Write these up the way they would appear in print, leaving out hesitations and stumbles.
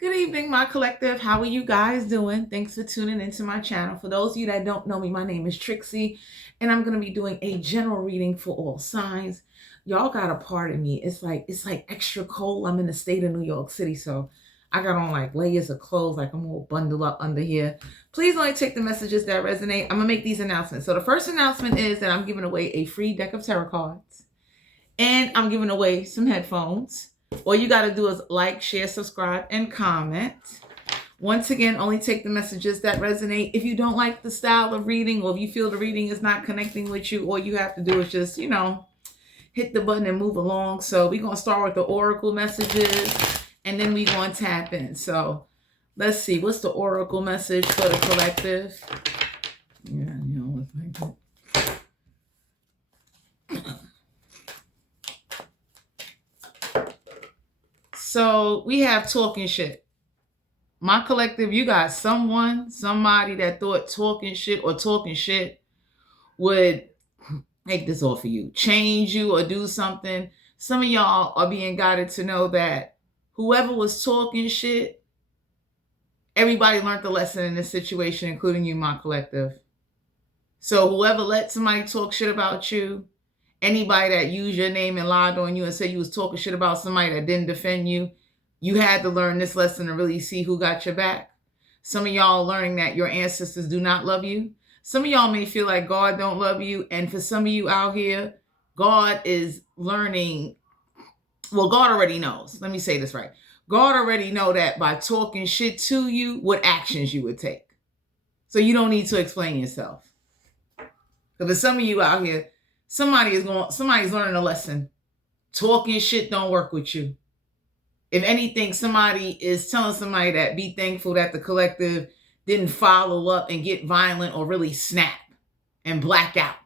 Good evening, my collective. How are you guys doing? Thanks for tuning into my channel. For those of you that don't know me, my name is Trixie, and I'm going to be doing a general reading for all signs. Y'all got a part of me. It's like extra cold. I'm in the state of New York City, so I got on like layers of clothes, like I'm all bundled up under here. Please only take the messages that resonate. I'm going to make these announcements. So the first announcement is that I'm giving away a free deck of tarot cards, and I'm giving away some headphones. All you got to do is like, share, subscribe, and comment. Once again, only take the messages that resonate. If you don't like the style of reading, or if you feel the reading is not connecting with you, all you have to do is just, hit the button and move along. So we're going to start with the oracle messages, and then we're going to tap in. So let's see. What's the oracle message for the collective? Yeah, it's like that. So we have talking shit. My collective, you got somebody that thought talking shit would take this off of you, change you, or do something. Some of y'all are being guided to know that whoever was talking shit, everybody learned the lesson in this situation, including you, my collective. So whoever let somebody talk shit about you, anybody that used your name and lied on you and said you was talking shit about somebody that didn't defend you, you had to learn this lesson to really see who got your back. Some of y'all learning that your ancestors do not love you. Some of y'all may feel like God don't love you. And for some of you out here, God is learning. Well, God already knows. Let me say this right. God already know that by talking shit to you, what actions you would take. So you don't need to explain yourself. So for some of you out here, somebody's learning a lesson. Talking shit don't work with you. If anything, somebody is telling somebody that be thankful that the collective didn't follow up and get violent or really snap and black out.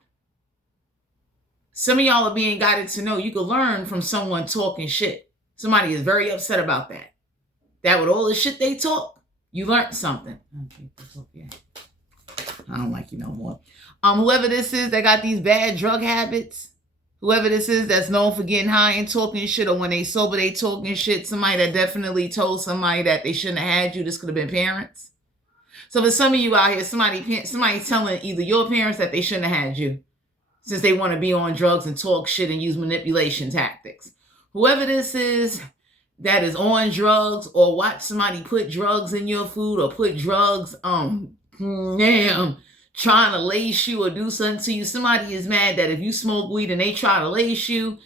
Some of y'all are being guided to know you can learn from someone talking shit. Somebody is very upset about that. That with all the shit they talk, you learned something. I don't like you no more. Whoever this is that got these bad drug habits, whoever this is that's known for getting high and talking shit, or when they sober, they talking shit, somebody that definitely told somebody that they shouldn't have had you, this could have been parents. So for some of you out here, somebody telling either your parents that they shouldn't have had you, since they want to be on drugs and talk shit and use manipulation tactics. Whoever this is that is on drugs, or watch somebody put drugs in your food, or put drugs, trying to lace you or do something to you. Somebody is mad that if you smoke weed and they try to lace you,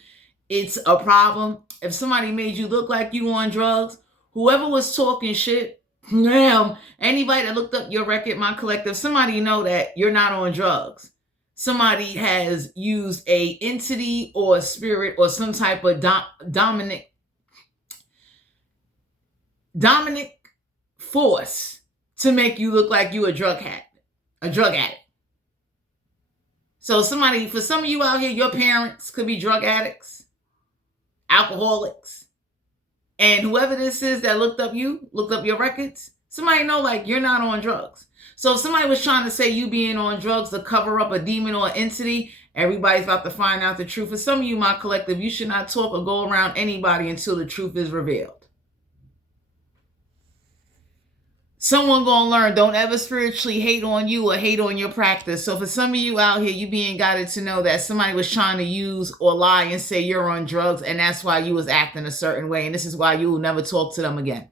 it's a problem. If somebody made you look like you on drugs, whoever was talking shit, anybody that looked up your record, my collective, somebody know that you're not on drugs. Somebody has used a entity or a spirit or some type of dominant force to make you look like you a drug addict. So for some of you out here, your parents could be drug addicts, alcoholics. And whoever this is that looked up your records, somebody know like you're not on drugs. So if somebody was trying to say you being on drugs to cover up a demon or entity, everybody's about to find out the truth. For some of you, my collective, you should not talk or go around anybody until the truth is revealed. Someone gonna learn, don't ever spiritually hate on you or hate on your practice. So for some of you out here, you being guided to know that somebody was trying to use or lie and say you're on drugs, and that's why you was acting a certain way, and this is why you will never talk to them again.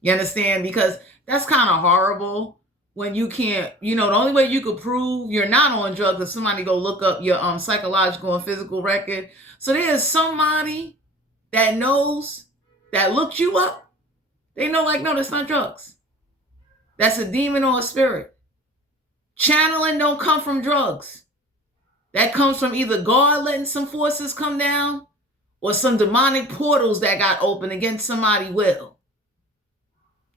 You understand? Because that's kind of horrible when you can't, the only way you could prove you're not on drugs is somebody go look up your psychological and physical record. So there's somebody that knows, that looked you up. They know like, no, that's not drugs. That's a demon or a spirit. Channeling don't come from drugs. That comes from either God letting some forces come down, or some demonic portals that got open against somebody's will.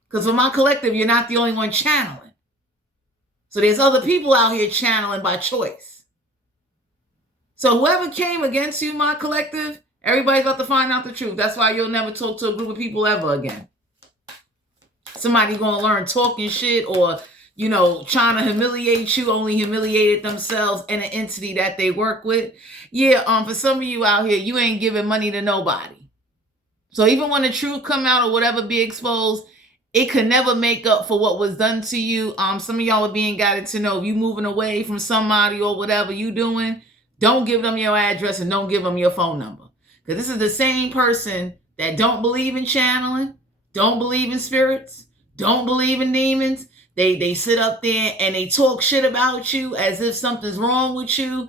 Because for my collective, you're not the only one channeling. So there's other people out here channeling by choice. So whoever came against you, my collective, everybody's about to find out the truth. That's why you'll never talk to a group of people ever again. Somebody gonna learn talking shit or, trying to humiliate you, only humiliated themselves and an entity that they work with. Yeah, for some of you out here, you ain't giving money to nobody. So even when the truth come out or whatever be exposed, it could never make up for what was done to you. Some of y'all are being guided to know if you moving away from somebody or whatever you doing, don't give them your address and don't give them your phone number. Because this is the same person that don't believe in channeling, don't believe in spirits, don't believe in demons. They sit up there and they talk shit about you as if something's wrong with you.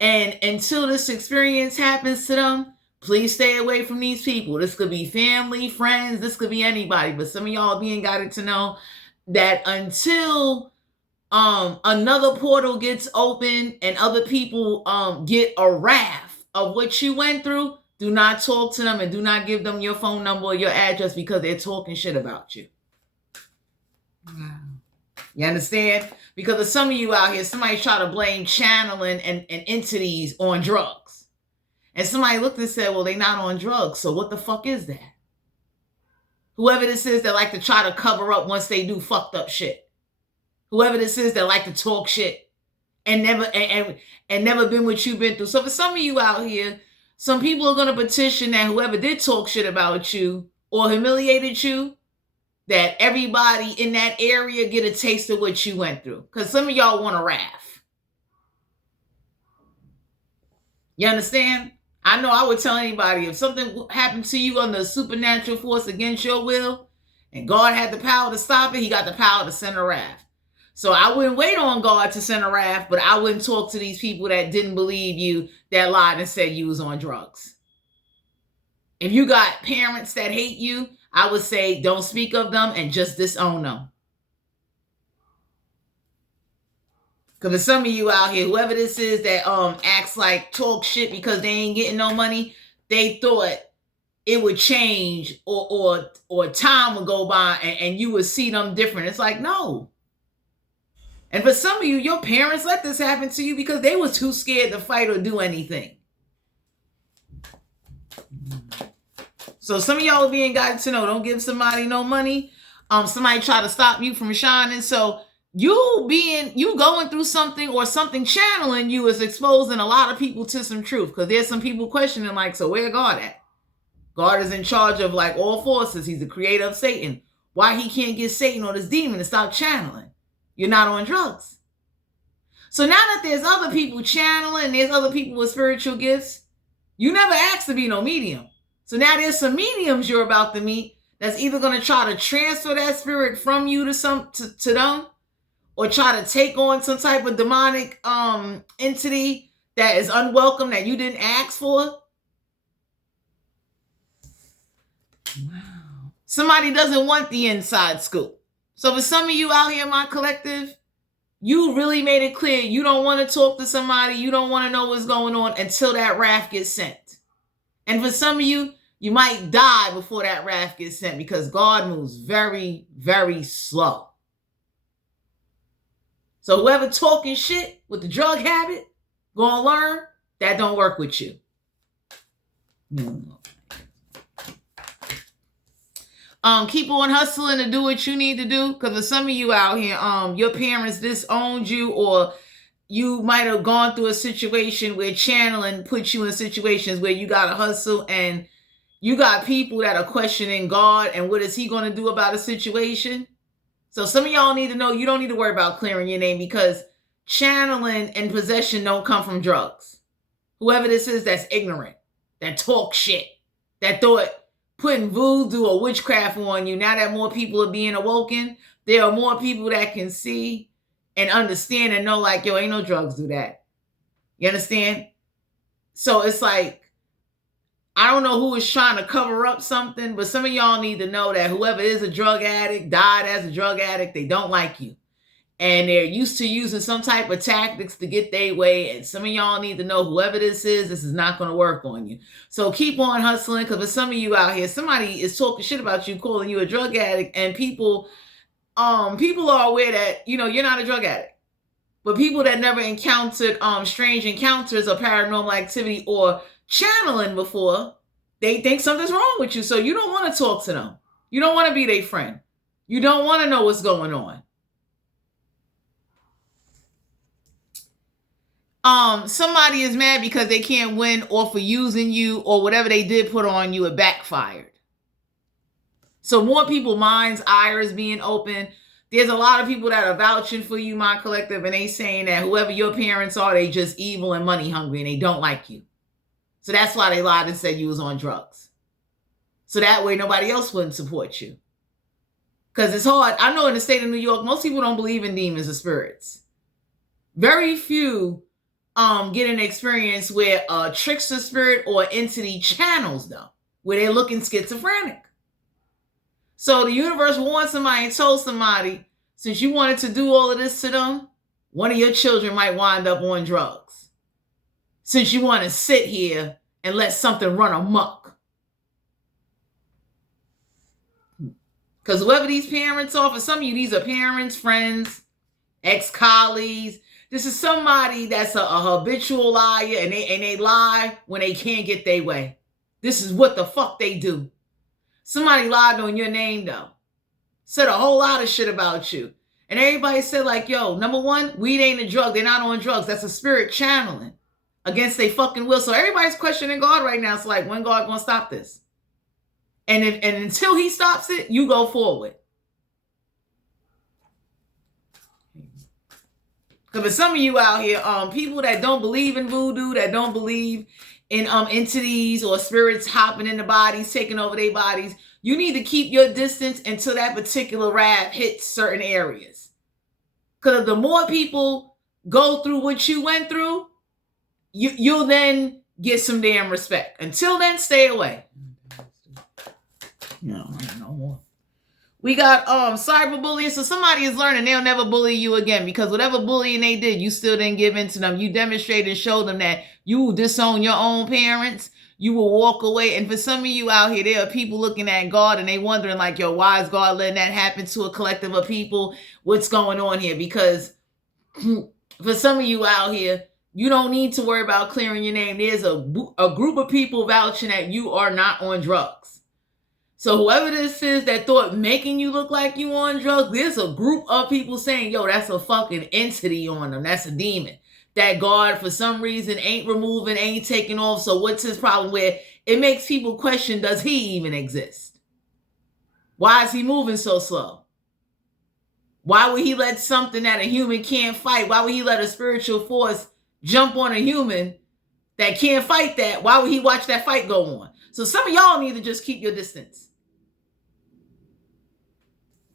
And until this experience happens to them, please stay away from these people. This could be family, friends, this could be anybody. But some of y'all being guided to know that until another portal gets open and other people get a wrath of what you went through, do not talk to them and do not give them your phone number or your address because they're talking shit about you. Wow. You understand? Because of some of you out here, somebody try to blame channeling and entities on drugs. And somebody looked and said, well, they're not on drugs, so what the fuck is that? Whoever this is that like to try to cover up once they do fucked up shit. Whoever this is that like to talk shit and never been what you've been through. So for some of you out here, some people are going to petition that whoever did talk shit about you or humiliated you, that everybody in that area get a taste of what you went through. Because some of y'all want a wrath. You understand? I know I would tell anybody, if something happened to you under a supernatural force against your will, and God had the power to stop it, he got the power to send a wrath. So I wouldn't wait on God to send a wrath, but I wouldn't talk to these people that didn't believe you, that lied and said you was on drugs. If you got parents that hate you, I would say don't speak of them and just disown them. Because there's some of you out here, whoever this is that acts like talk shit because they ain't getting no money, they thought it would change or time would go by and you would see them different. It's like, no. And for some of you, your parents let this happen to you because they was too scared to fight or do anything. So some of y'all are being guided to know, don't give somebody no money. Somebody try to stop you from shining. So you going through something or something channeling you is exposing a lot of people to some truth. Because there's some people questioning like, so where God at? God is in charge of like all forces. He's the creator of Satan. Why he can't get Satan or this demon to stop channeling? You're not on drugs. So now that there's other people channeling, there's other people with spiritual gifts, you never asked to be no medium. So now there's some mediums you're about to meet that's either going to try to transfer that spirit from you to them, or try to take on some type of demonic entity that is unwelcome that you didn't ask for. Wow. Somebody doesn't want the inside scoop. So for some of you out here, my collective, you really made it clear you don't want to talk to somebody, you don't want to know what's going on until that wrath gets sent. And for some of you, you might die before that wrath gets sent because God moves very, very slow. So whoever talking shit with the drug habit, gonna learn that don't work with you. Keep on hustling and do what you need to do. Because for some of you out here, your parents disowned you, or you might have gone through a situation where channeling put you in situations where you got to hustle, and you got people that are questioning God and what is he going to do about a situation. So some of y'all need to know you don't need to worry about clearing your name, because channeling and possession don't come from drugs. Whoever this is that's ignorant, that talk shit, that thought putting voodoo or witchcraft on you, now that more people are being awoken, there are more people that can see and understand and know like, yo, ain't no drugs do that. You understand? So it's like, I don't know who is trying to cover up something, but some of y'all need to know that whoever is a drug addict, died as a drug addict, they don't like you. And they're used to using some type of tactics to get their way. And some of y'all need to know whoever this is not going to work on you. So keep on hustling, because for some of you out here, somebody is talking shit about you, calling you a drug addict, and people are aware that, you know, you're not a drug addict. But people that never encountered strange encounters or paranormal activity or channeling before, they think something's wrong with you. So you don't want to talk to them. You don't want to be their friend. You don't want to know what's going on. Somebody is mad because they can't win off of using you, or whatever they did put on you, it backfired. So more people minds, eyes being open. There's a lot of people that are vouching for you, my collective, and they saying that whoever your parents are, they just evil and money hungry and they don't like you. So that's why they lied and said you was on drugs. So that way nobody else wouldn't support you. Because it's hard. I know in the state of New York, most people don't believe in demons or spirits. Very few get an experience where a trickster spirit or entity channels them, where they're looking schizophrenic. So the universe warned somebody and told somebody, since you wanted to do all of this to them, one of your children might wind up on drugs. Since you want to sit here and let something run amok. Because whoever these parents are, for some of you, these are parents, friends, ex-colleagues. This is somebody that's a habitual liar, and they lie when they can't get their way. This is what the fuck they do. Somebody lied on your name, though. Said a whole lot of shit about you. And everybody said, like, yo, number one, weed ain't a drug. They're not on drugs. That's a spirit channeling against their fucking will. So everybody's questioning God right now. It's like, when God gonna stop this? And until he stops it, you go forward. Because for some of you out here, people that don't believe in voodoo, that don't believe in entities or spirits hopping in the bodies, taking over their bodies, you need to keep your distance until that particular rap hits certain areas. Because the more people go through what you went through, you'll then get some damn respect. Until then, stay away. No more. We got cyberbullying. So somebody is learning they'll never bully you again, because whatever bullying they did, you still didn't give in to them. You demonstrated and showed them that you will disown your own parents. You will walk away. And for some of you out here, there are people looking at God and they wondering like, yo, why is God letting that happen to a collective of people? What's going on here? Because for some of you out here, you don't need to worry about clearing your name. There's a group of people vouching that you are not on drugs. So whoever this is that thought making you look like you on drugs, there's a group of people saying, yo, that's a fucking entity on them. That's a demon. That God, for some reason, ain't removing, ain't taking off. So what's his problem? Where it makes people question, does he even exist? Why is he moving so slow? Why would he let something that a human can't fight? Why would he let a spiritual force jump on a human that can't fight that? Why would he watch that fight go on? So some of y'all need to just keep your distance.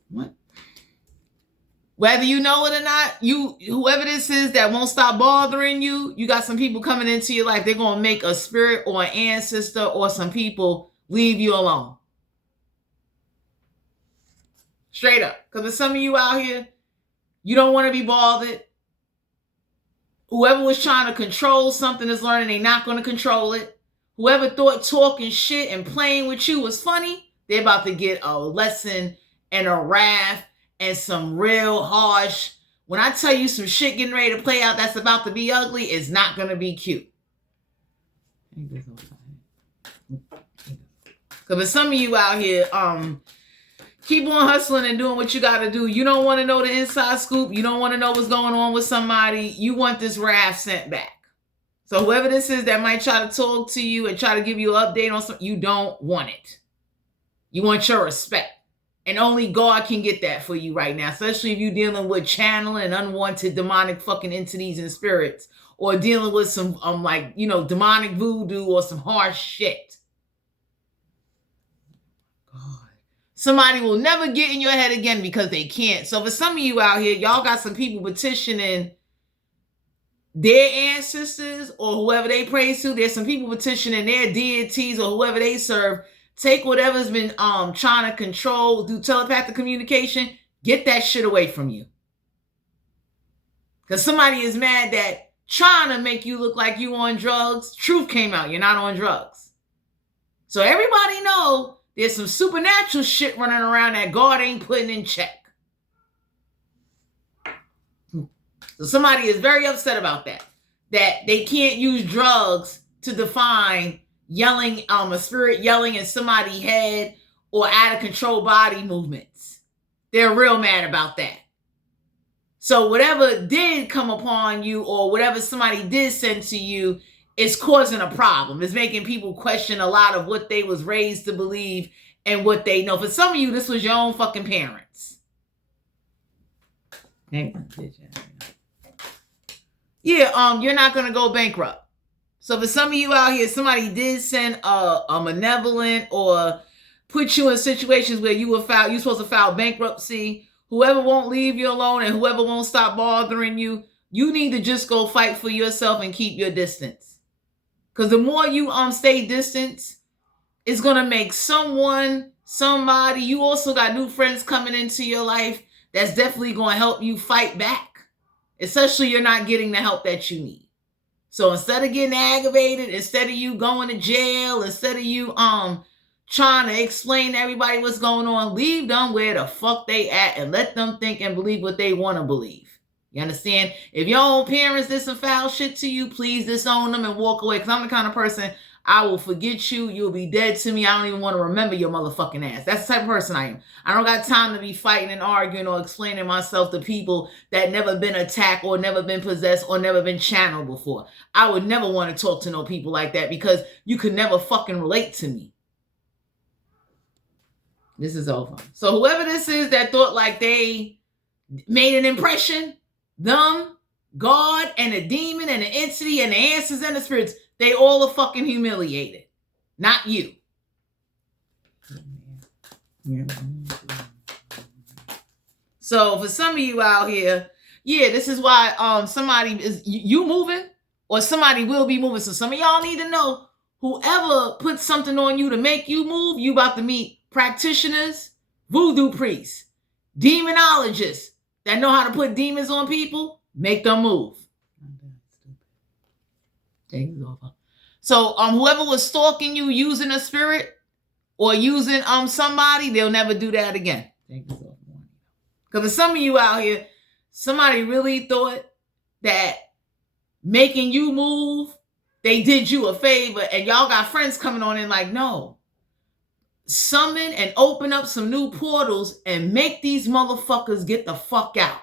What? Whether you know it or not, whoever this is that won't stop bothering you, you got some people coming into your life. They're going to make a spirit or an ancestor or some people leave you alone. Straight up. Because there's some of you out here, you don't want to be bothered. Whoever was trying to control something is learning they're not going to control it. Whoever thought talking shit and playing with you was funny, they're about to get a lesson and a wrath and some real harsh. When I tell you some shit getting ready to play out that's about to be ugly, it's not going to be cute. Because for some of you out here, keep on hustling and doing what you got to do. You don't want to know the inside scoop. You don't want to know what's going on with somebody. You want this wrath sent back. So whoever this is that might try to talk to you and try to give you an update on something, you don't want it. You want your respect. And only God can get that for you right now, especially if you're dealing with channeling and unwanted demonic fucking entities and spirits, or dealing with some demonic voodoo or some harsh shit. God. Somebody will never get in your head again because they can't. So for some of you out here, y'all got some people petitioning their ancestors or whoever they praise to. There's some people petitioning their deities or whoever they serve. Take whatever's been trying to control, do telepathic communication, get that shit away from you. Because somebody is mad that trying to make you look like you on drugs, truth came out, you're not on drugs. So everybody know there's some supernatural shit running around that God ain't putting in check. So somebody is very upset about that they can't use drugs to define yelling, a spirit yelling in somebody's head or out of control body movements. They're real mad about that. So whatever did come upon you or whatever somebody did send to you is causing a problem. It's making people question a lot of what they was raised to believe and what they know. For some of you, this was your own fucking parents. Yeah, you're not gonna go bankrupt. So for some of you out here, somebody did send a malevolent or put you in situations where you're supposed to file bankruptcy. Whoever won't leave you alone and whoever won't stop bothering you, you need to just go fight for yourself and keep your distance. Because the more you stay distance, it's gonna make somebody. You also got new friends coming into your life that's definitely gonna help you fight back. Especially you're not getting the help that you need. So instead of getting aggravated, instead of you going to jail, instead of you trying to explain to everybody what's going on, leave them where the fuck they at and let them think and believe what they want to believe. You understand? If your own parents did some foul shit to you, please disown them and walk away. Because I'm the kind of person, I will forget you. You'll be dead to me. I don't even want to remember your motherfucking ass. That's the type of person I am. I don't got time to be fighting and arguing or explaining myself to people that never been attacked or never been possessed or never been channeled before. I would never want to talk to no people like that because you could never fucking relate to me. This is over. So whoever this is that thought like they made an impression, them, God, and a demon, and an entity, and the answers and the spirits, they all are fucking humiliated. Not you. So for some of you out here, yeah, this is why somebody is you moving or somebody will be moving. So some of y'all need to know whoever puts something on you to make you move, you about to meet practitioners, voodoo priests, demonologists that know how to put demons on people, make them move. So whoever was stalking you using a spirit or using somebody, they'll never do that again. Because for some of you out here, somebody really thought that making you move, they did you a favor, and y'all got friends coming on in like, no. Summon and open up some new portals and make these motherfuckers get the fuck out.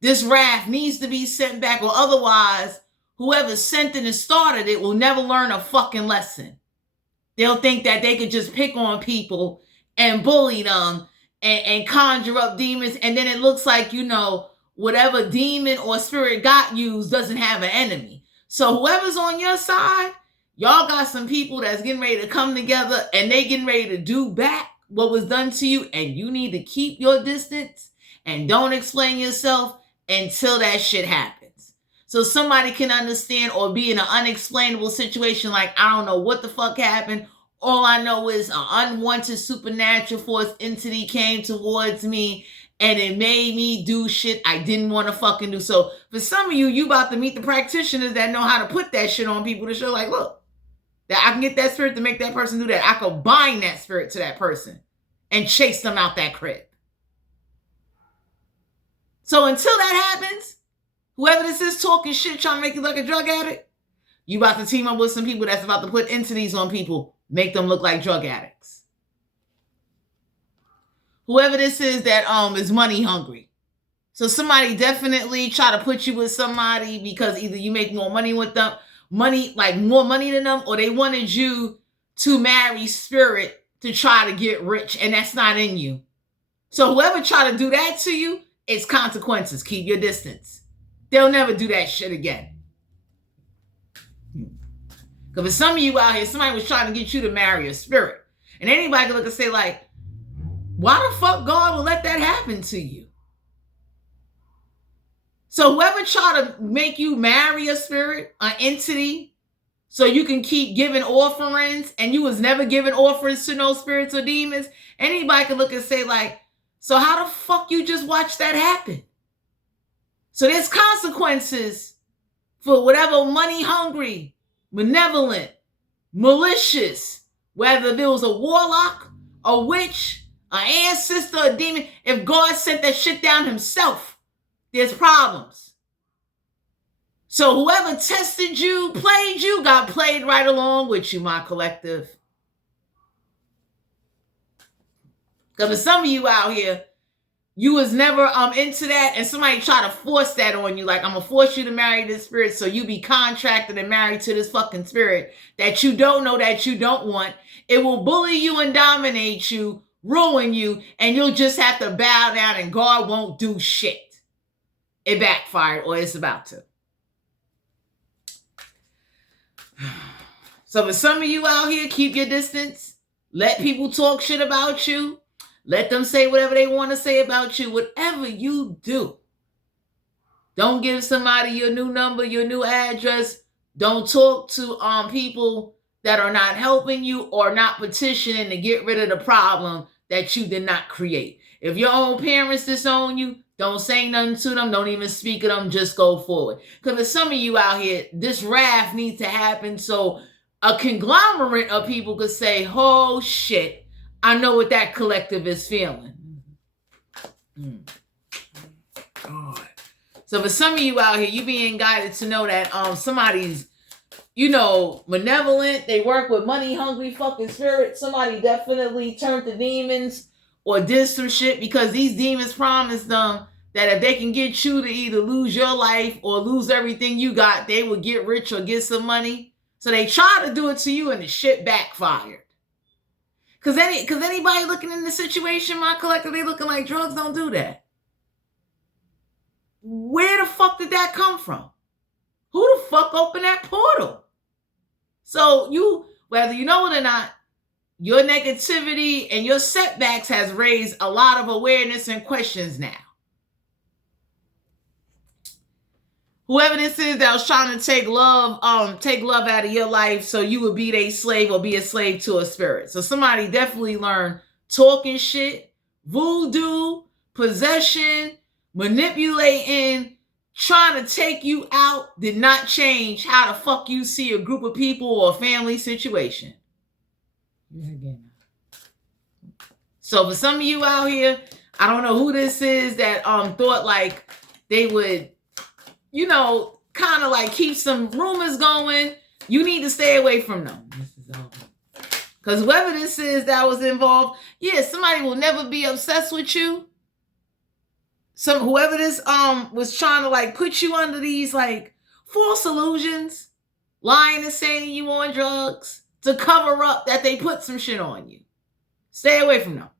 This wrath needs to be sent back, or otherwise, whoever sent it and started it will never learn a fucking lesson. They'll think that they could just pick on people and bully them and conjure up demons, and then it looks like, whatever demon or spirit got used doesn't have an enemy. So whoever's on your side, y'all got some people that's getting ready to come together and they getting ready to do back what was done to you, and you need to keep your distance and don't explain yourself until that shit happens. So somebody can understand or be in an unexplainable situation like, I don't know what the fuck happened. All I know is an unwanted supernatural force entity came towards me and it made me do shit I didn't want to fucking do. So for some of you, you about to meet the practitioners that know how to put that shit on people to show like, look, that I can get that spirit to make that person do that. I could bind that spirit to that person and chase them out that crib. So until that happens, whoever this is talking shit, trying to make you look like a drug addict, you about to team up with some people that's about to put entities on people, make them look like drug addicts. Whoever this is that is money hungry. So somebody definitely try to put you with somebody because either you make more money with them, more money than them, or they wanted you to marry spirit to try to get rich, and that's not in you. So whoever try to do that to you, it's consequences. Keep your distance. They'll never do that shit again. Because for some of you out here, somebody was trying to get you to marry a spirit. And anybody can look and say like, why the fuck God will let that happen to you? So whoever try to make you marry a spirit, an entity, so you can keep giving offerings and you was never giving offerings to no spirits or demons, anybody can look and say like, so how the fuck you just watch that happen? So there's consequences for whatever money hungry, malevolent, malicious, whether there was a warlock, a witch, an ancestor, a demon. If God sent that shit down himself, there's problems. So whoever tested you, played you, got played right along with you, my collective. Because for some of you out here, You was never into that, and somebody try to force that on you, like, I'm gonna force you to marry this spirit, so you be contracted and married to this fucking spirit that you don't know, that you don't want. It will bully you and dominate you, ruin you, and you'll just have to bow down and God won't do shit. It backfired, or it's about to. So for some of you out here, keep your distance. Let people talk shit about you. Let them say whatever they want to say about you. Whatever you do, don't give somebody your new number, your new address. Don't talk to people that are not helping you or not petitioning to get rid of the problem that you did not create. If your own parents disown you, don't say nothing to them. Don't even speak of them. Just go forward. Because for some of you out here, this wrath needs to happen so a conglomerate of people could say, oh shit, I know what that collective is feeling. God. So for some of you out here, you being guided to know that somebody's, malevolent. They work with money-hungry fucking spirits. Somebody definitely turned to demons or did some shit because these demons promised them that if they can get you to either lose your life or lose everything you got, they will get rich or get some money. So they tried to do it to you and the shit backfired. Because anybody looking in the situation, my collective, they looking like drugs don't do that. Where the fuck did that come from? Who the fuck opened that portal? So you, whether you know it or not, your negativity and your setbacks has raised a lot of awareness and questions now. Whoever this is that was trying to take love out of your life so you would be a slave or be a slave to a spirit. So somebody definitely learned talking shit, voodoo, possession, manipulating, trying to take you out did not change how the fuck you see a group of people or a family situation. So for some of you out here, I don't know who this is that thought like they would, kind of like keep some rumors going. You need to stay away from them. Because whoever this is that was involved, somebody will never be obsessed with you. Whoever this was trying to like put you under these like false illusions, lying and saying you on drugs to cover up that they put some shit on you. Stay away from them.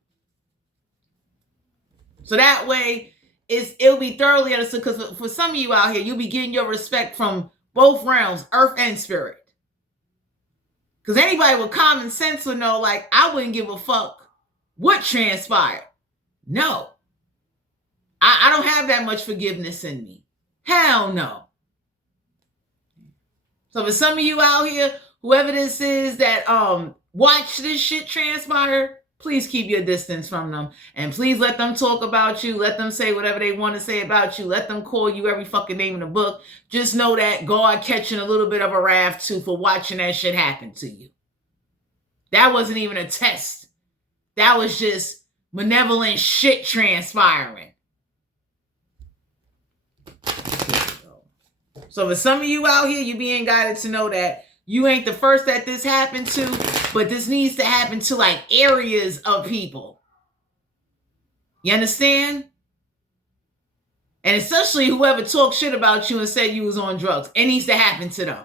So that way it'll be thoroughly understood, because for some of you out here, you'll be getting your respect from both realms, earth and spirit. Because anybody with common sense will know, like, I wouldn't give a fuck what transpired. No. I don't have that much forgiveness in me. Hell no. So for some of you out here, whoever this is that watch this shit transpire, please keep your distance from them. And please let them talk about you. Let them say whatever they want to say about you. Let them call you every fucking name in the book. Just know that God catching a little bit of a wrath too for watching that shit happen to you. That wasn't even a test. That was just malevolent shit transpiring. So for some of you out here, you being guided to know that you ain't the first that this happened to, but this needs to happen to like areas of people. You understand? And especially whoever talked shit about you and said you was on drugs. It needs to happen to them.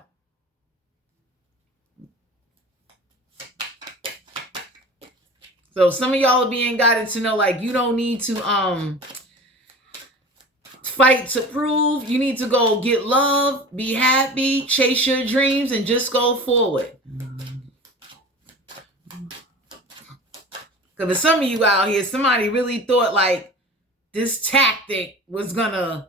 So some of y'all are being guided to know like you don't need to fight to prove. You need to go get love, be happy, chase your dreams, and just go forward. Because for some of you out here, somebody really thought like this tactic was gonna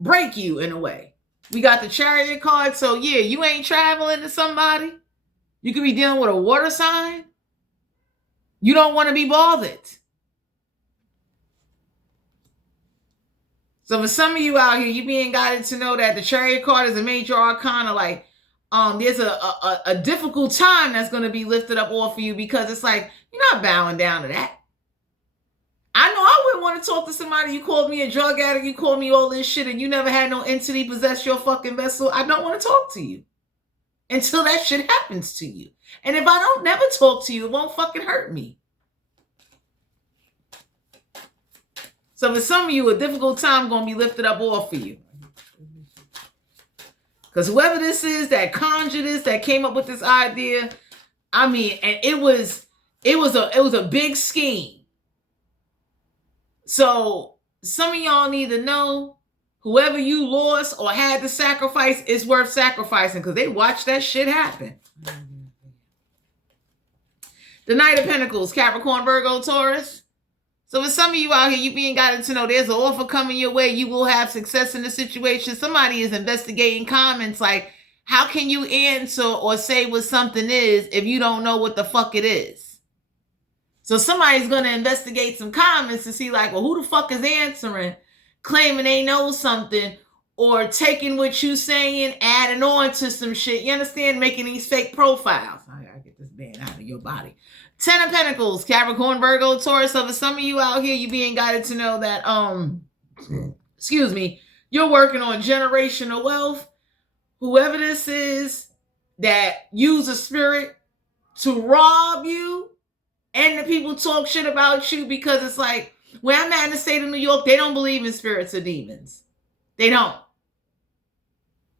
break you in a way. We got the Chariot card, so yeah, you ain't traveling to somebody. You could be dealing with a water sign. You don't want to be bothered. So for some of you out here, you being guided to know that the Chariot card is a major arcana. Like, there's a difficult time that's going to be lifted up off of you, because it's like, you're not bowing down to that. I know I wouldn't want to talk to somebody. You called me a drug addict. You called me all this shit, and you never had no entity possess your fucking vessel. I don't want to talk to you until that shit happens to you. And if I don't never talk to you, it won't fucking hurt me. So for some of you, a difficult time going to be lifted up off of you. Because whoever this is that conjured this, that came up with this idea, I mean, and it was a big scheme. So some of y'all need to know, whoever you lost or had to sacrifice is worth sacrificing, because they watched that shit happen. The Knight of Pentacles, Capricorn, Virgo, Taurus. So for some of you out here, you being guided to know there's an offer coming your way. You will have success in the situation. Somebody is investigating comments like, how can you answer or say what something is if you don't know what the fuck it is? So somebody's going to investigate some comments to see like, well, who the fuck is answering, claiming they know something, or taking what you saying, adding on to some shit. You understand? Making these fake profiles. I gotta get this band out of your body. 10 of Pentacles, Capricorn, Virgo, Taurus. So for some of you out here, you being guided to know that, excuse me, you're working on generational wealth. Whoever this is that use a spirit to rob you, and the people talk shit about you, because it's like, where I'm at in the state of New York, they don't believe in spirits or demons. They don't.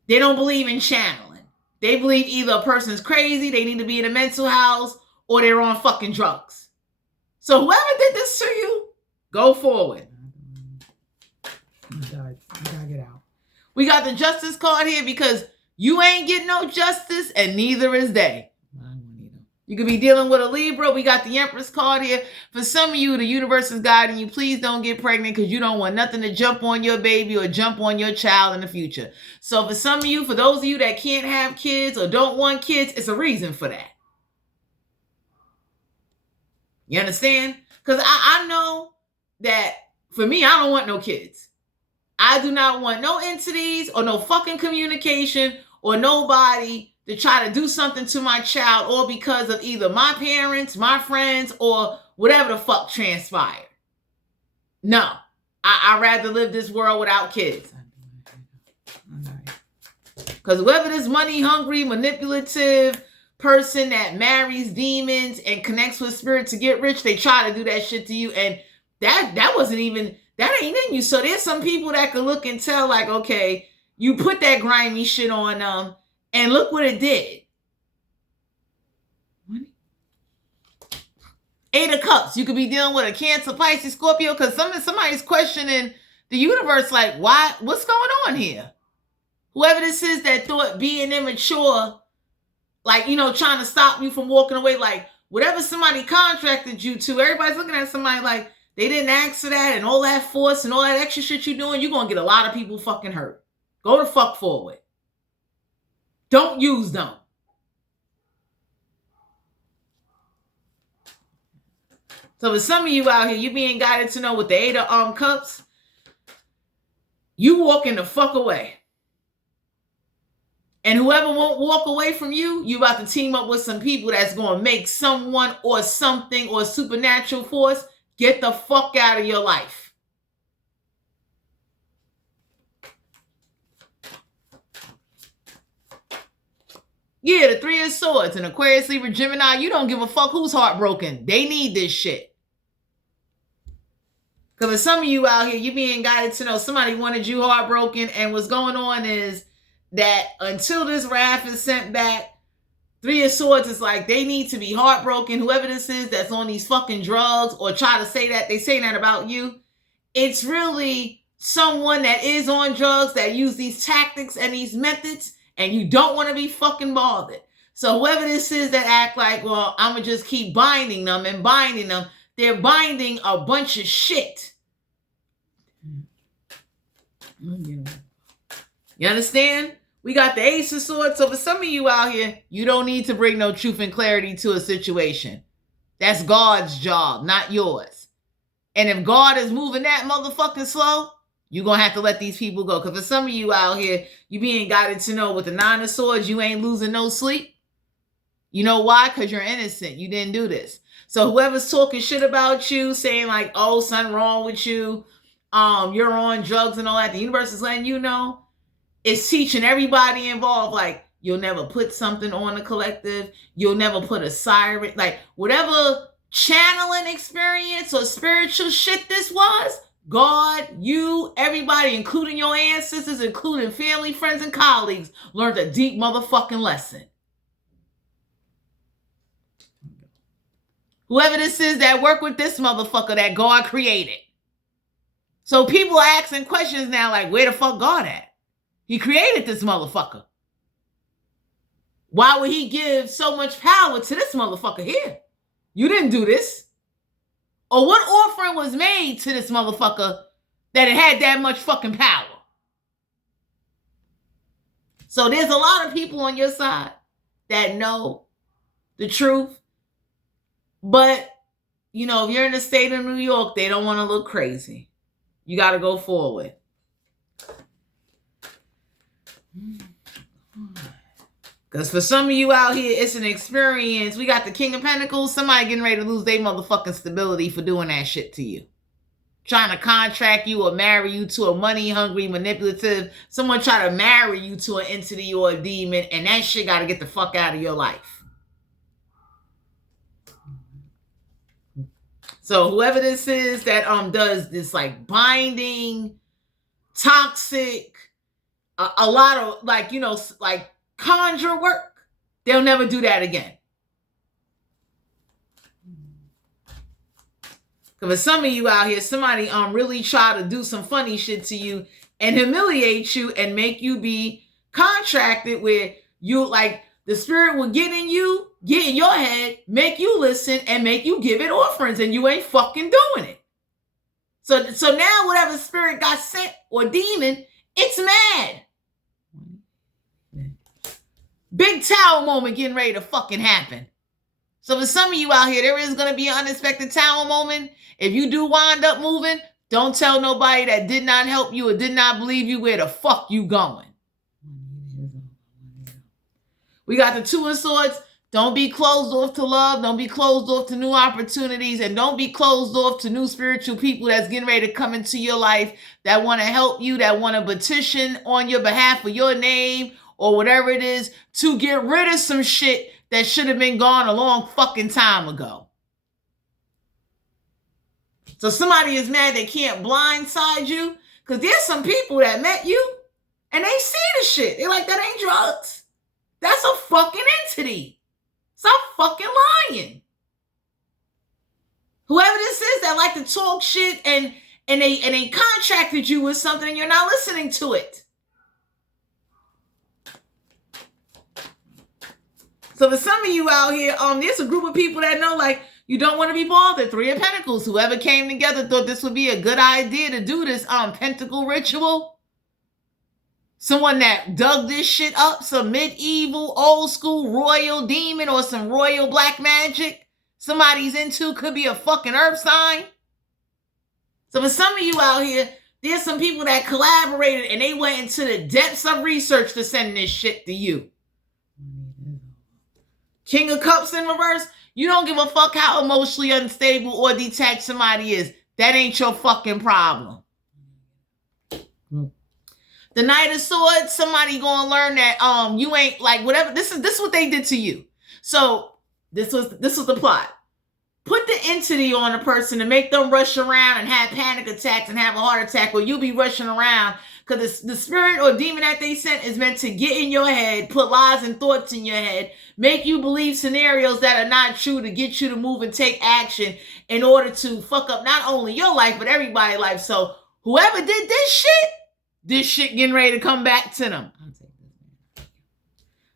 They don't believe in channeling. They believe either a person's crazy, they need to be in a mental house, or they're on fucking drugs. So whoever did this to you, go forward. I gotta get out. We got the Justice card here because you ain't getting no justice, and neither is they. You could be dealing with a Libra. We got the Empress card here. For some of you, the universe is guiding you. Please don't get pregnant, because you don't want nothing to jump on your baby or jump on your child in the future. So for some of you, for those of you that can't have kids or don't want kids, it's a reason for that. You understand? Because I know that for me, I don't want no kids. I do not want no entities or no fucking communication or nobody to try to do something to my child, or because of either my parents, my friends, or whatever the fuck transpired. No, I'd rather live this world without kids. Because whoever this money-hungry, manipulative person that marries demons and connects with spirit to get rich, they try to do that shit to you, and that wasn't even, that ain't in you. So there's some people that can look and tell, like, okay, you put that grimy shit on them, and look what it did. Eight of Cups. You could be dealing with a Cancer, Pisces, Scorpio, because somebody's questioning the universe, like, why? What's going on here? Whoever this is that thought being immature, like, you know, trying to stop you from walking away, like, whatever somebody contracted you to, everybody's looking at somebody like, they didn't ask for that, and all that force and all that extra shit you're doing, you're going to get a lot of people fucking hurt. Go the fuck forward. Don't use them. So for some of you out here, you being guided to know with the Eight of Cups, you walking the fuck away. And whoever won't walk away from you, you about to team up with some people that's going to make someone or something or supernatural force get the fuck out of your life. Yeah, the Three of Swords and Aquarius, Libra, Gemini, you don't give a fuck who's heartbroken. They need this shit. Because for some of you out here, you being guided to know somebody wanted you heartbroken, and what's going on is that until this wrath is sent back, Three of Swords is like, they need to be heartbroken. Whoever this is that's on these fucking drugs or try to say that, they say that about you. It's really someone that is on drugs that use these tactics and these methods, and you don't want to be fucking bothered. So whoever this is that act like, well, I'm going to just keep binding them and binding them, they're binding a bunch of shit. You understand? We got the Ace of Swords. So for some of you out here, you don't need to bring no truth and clarity to a situation. That's God's job, not yours. And if God is moving that motherfucking slow, you're going to have to let these people go. Because for some of you out here, you being guided to know with the Nine of Swords, you ain't losing no sleep. You know why? Because you're innocent. You didn't do this. So whoever's talking shit about you, saying like, oh, something wrong with you, you're on drugs and all that, the universe is letting you know. It's teaching everybody involved, like, you'll never put something on the collective. You'll never put a siren. Like, whatever channeling experience or spiritual shit this was, God, you, everybody, including your ancestors, including family, friends, and colleagues, learned a deep motherfucking lesson. Whoever this is that work with this motherfucker that God created. So people are asking questions now like, where the fuck God at? He created this motherfucker. Why would he give so much power to this motherfucker here? You didn't do this. Or what offering was made to this motherfucker that it had that much fucking power? So there's a lot of people on your side that know the truth. But, you know, if you're in the state of New York, they don't want to look crazy. You got to go forward. Because for some of you out here, it's an experience. We got the King of Pentacles. Somebody getting ready to lose their motherfucking stability for doing that shit to you. Trying to contract you or marry you to a money-hungry, manipulative. Someone try to marry you to an entity or a demon. And that shit got to get the fuck out of your life. So whoever this is that does this like binding, toxic, a lot of like, you know, like conjure work, they'll never do that again. Because for some of you out here, somebody really try to do some funny shit to you and humiliate you and make you be contracted where you like the spirit will get in you, get in your head, make you listen and make you give it offerings and you ain't fucking doing it. So now whatever spirit got sent or demon, it's mad. Big tower moment getting ready to fucking happen. So for some of you out here, there is going to be an unexpected tower moment. If you do wind up moving, don't tell nobody that did not help you or did not believe you where the fuck you going. We got the Two of Swords. Don't be closed off to love. Don't be closed off to new opportunities. And don't be closed off to new spiritual people that's getting ready to come into your life that want to help you, that want to petition on your behalf for your name or whatever it is to get rid of some shit that should have been gone a long fucking time ago. So somebody is mad they can't blindside you because there's some people that met you and they see the shit. They're like, that ain't drugs. That's a fucking entity. Stop fucking lying. Whoever this is that like to talk shit and they contracted you with something and you're not listening to it. So for some of you out here, there's a group of people that know like you don't want to be bothered. Three of Pentacles. Whoever came together thought this would be a good idea to do this pentacle ritual. Someone that dug this shit up, some medieval, old school royal demon or some royal black magic somebody's into, could be a fucking earth sign. So for some of you out here, there's some people that collaborated and they went into the depths of research to send this shit to you. King of Cups in reverse. You don't give a fuck how emotionally unstable or detached somebody is. That ain't your fucking problem. The Knight of Swords, somebody gonna learn that you ain't like whatever. This is what they did to you. So this was the plot. Put the entity on a person to make them rush around and have panic attacks and have a heart attack, or you'll be rushing around because the spirit or demon that they sent is meant to get in your head, put lies and thoughts in your head, make you believe scenarios that are not true to get you to move and take action in order to fuck up not only your life but everybody's life. So whoever did this shit getting ready to come back to them.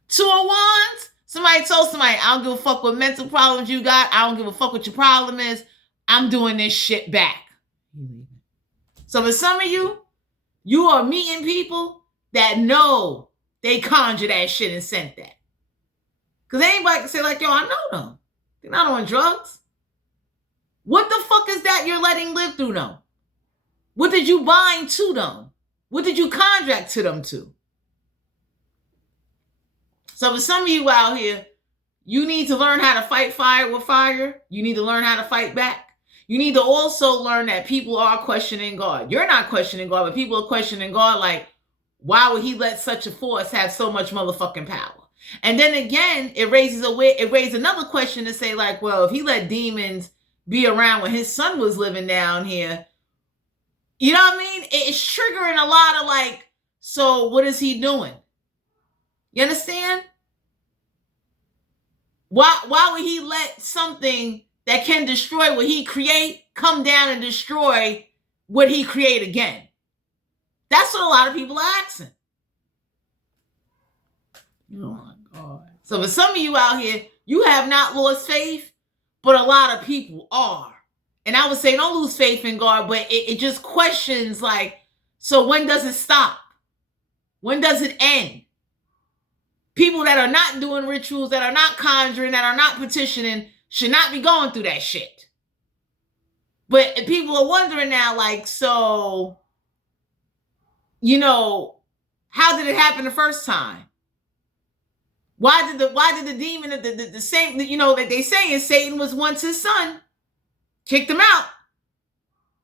Two of Wands. Somebody told somebody, I don't give a fuck what mental problems you got. I don't give a fuck what your problem is. I'm doing this shit back. So for some of you, you are meeting people that know they conjured that shit and sent that. Because anybody can say like, yo, I know them. They're not on drugs. What the fuck is that you're letting live through them? What did you bind to them? What did you contract to them to? So for some of you out here, you need to learn how to fight fire with fire. You need to learn how to fight back. You need to also learn that people are questioning God. You're not questioning God, but people are questioning God like, why would he let such a force have so much motherfucking power? And then again, it raises another question to say like, well, if he let demons be around when his son was living down here, You know what I mean? It's triggering a lot of like, so what is he doing? You understand? Why would he let something that can destroy what he create come down and destroy what he create again? That's what a lot of people are asking. Oh my God. So for some of you out here, you have not lost faith, but a lot of people are. And I would say don't lose faith in God, but it just questions like, so when does it stop? When does it end? People that are not doing rituals, that are not conjuring, that are not petitioning, should not be going through that shit. But people are wondering now, like, so, you know, how did it happen the first time? Why did the demon, the same, you know, that they say is Satan was once his son, kicked him out.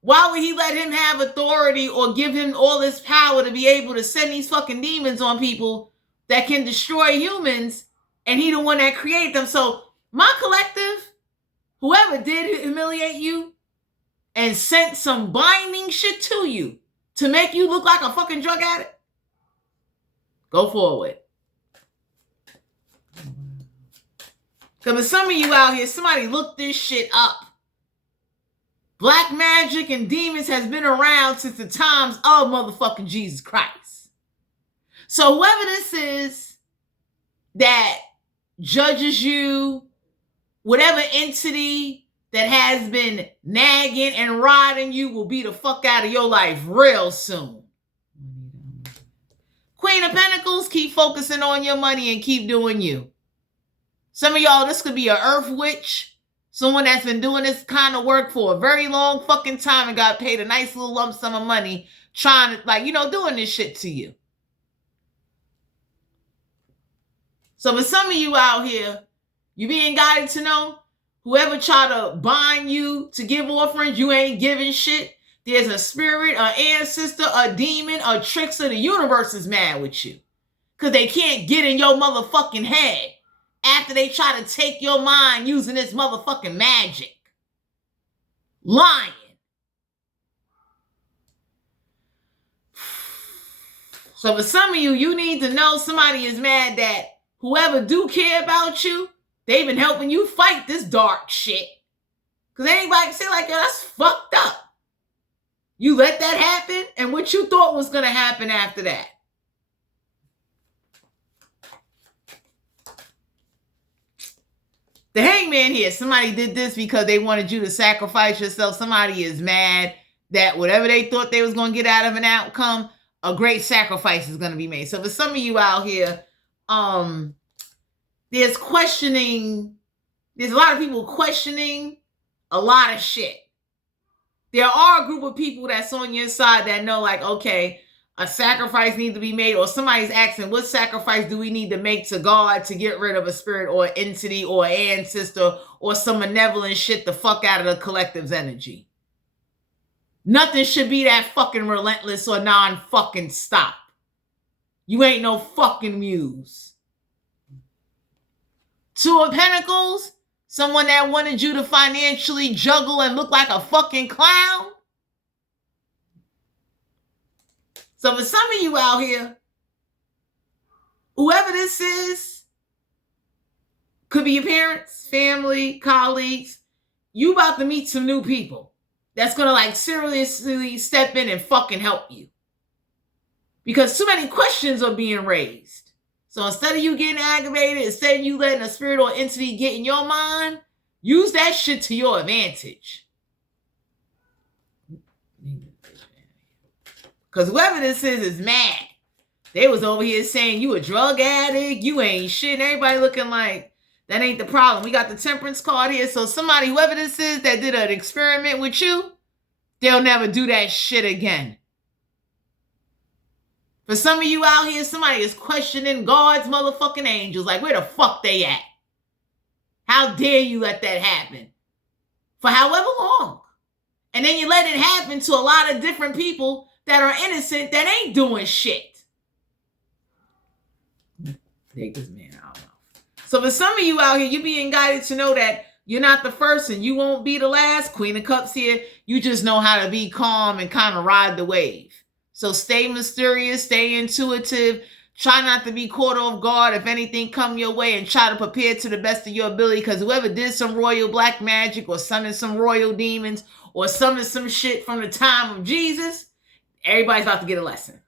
Why would he let him have authority or give him all this power to be able to send these fucking demons on people that can destroy humans, and he the one that created them? So my collective, whoever did humiliate you and sent some binding shit to you to make you look like a fucking drug addict, go forward. Because for some of you out here, somebody look this shit up. Black magic and demons has been around since the times of motherfucking Jesus Christ. So whoever this is that judges you, whatever entity that has been nagging and riding you, will be the fuck out of your life real soon. Queen of Pentacles, keep focusing on your money and keep doing you. Some of y'all, this could be an earth witch, someone that's been doing this kind of work for a very long fucking time and got paid a nice little lump sum of money trying to, like, you know, doing this shit to you. So for some of you out here, you being guided to know, whoever try to bind you to give offerings, you ain't giving shit. There's a spirit, an ancestor, a demon, a trickster. The universe is mad with you because they can't get in your motherfucking head after they try to take your mind using this motherfucking magic. Lying. So for some of you, you need to know somebody is mad that whoever do care about you, they've been helping you fight this dark shit. Because anybody can say like, yo, that's fucked up. You let that happen, and what you thought was going to happen after that. The Hangman here, somebody did this because they wanted you to sacrifice yourself. Somebody is mad that whatever they thought they was going to get out of an outcome, a great sacrifice is going to be made. So for some of you out here, there's questioning. There's a lot of people questioning a lot of shit. There are a group of people that's on your side that know, like, okay, a sacrifice needs to be made, or somebody's asking, what sacrifice do we need to make to God to get rid of a spirit or entity or ancestor or some malevolent shit the fuck out of the collective's energy? Nothing should be that fucking relentless or non-fucking stop. You ain't no fucking muse. Two of Pentacles, someone that wanted you to financially juggle and look like a fucking clown. So for some of you out here, whoever this is, could be your parents, family, colleagues, you about to meet some new people that's going to like seriously step in and fucking help you. Because too many questions are being raised. So instead of you getting aggravated, instead of you letting a spirit or entity get in your mind, use that shit to your advantage. Because whoever this is mad. They was over here saying you a drug addict, you ain't shit, and everybody looking like that ain't the problem. We got the temperance card here. So somebody, whoever this is that did an experiment with you, they'll never do that shit again. For some of you out here, somebody is questioning God's motherfucking angels. Like, where the fuck they at? How dare you let that happen? For however long. And then you let it happen to a lot of different people that are innocent that ain't doing shit. Take this man out. So for some of you out here, you're being guided to know that You're not the first and you won't be the last. Queen of Cups here. You just know how to be calm and kind of ride the wave. So stay mysterious, stay intuitive. Try not to be caught off guard if anything come your way, and try to prepare to the best of your ability, because whoever did some royal black magic or summoned some royal demons or summoned some shit from the time of Jesus, everybody's about to get a lesson.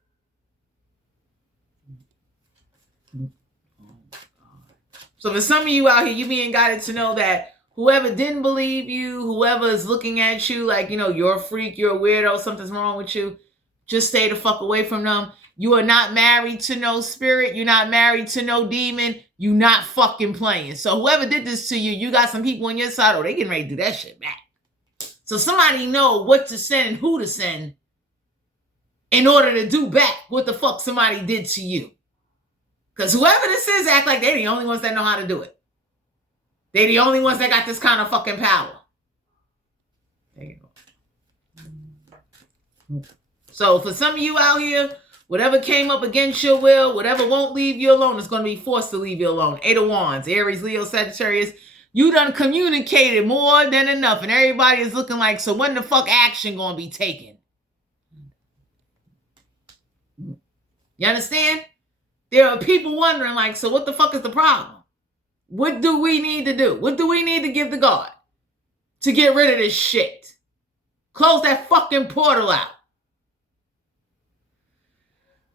So for some of you out here, you being guided to know that whoever didn't believe you, whoever is looking at you like, you're a freak, you're a weirdo, something's wrong with you, just stay the fuck away from them. You are not married to no spirit. You're not married to no demon. You not fucking playing. So whoever did this to you, you got some people on your side, or they getting ready to do that shit back. So somebody know what to send and who to send in order to do back what the fuck somebody did to you. Because whoever this is act like they're the only ones that know how to do it. They're the only ones that got this kind of fucking power. There you go. So for some of you out here, whatever came up against your will, whatever won't leave you alone, is going to be forced to leave you alone. 8 of Wands, Aries, Leo, Sagittarius. You done communicated more than enough, and everybody is looking like, so when the fuck action going to be taken? You understand? There are people wondering like, so what the fuck is the problem? What do we need to do? What do we need to give to God to get rid of this shit? Close that fucking portal out.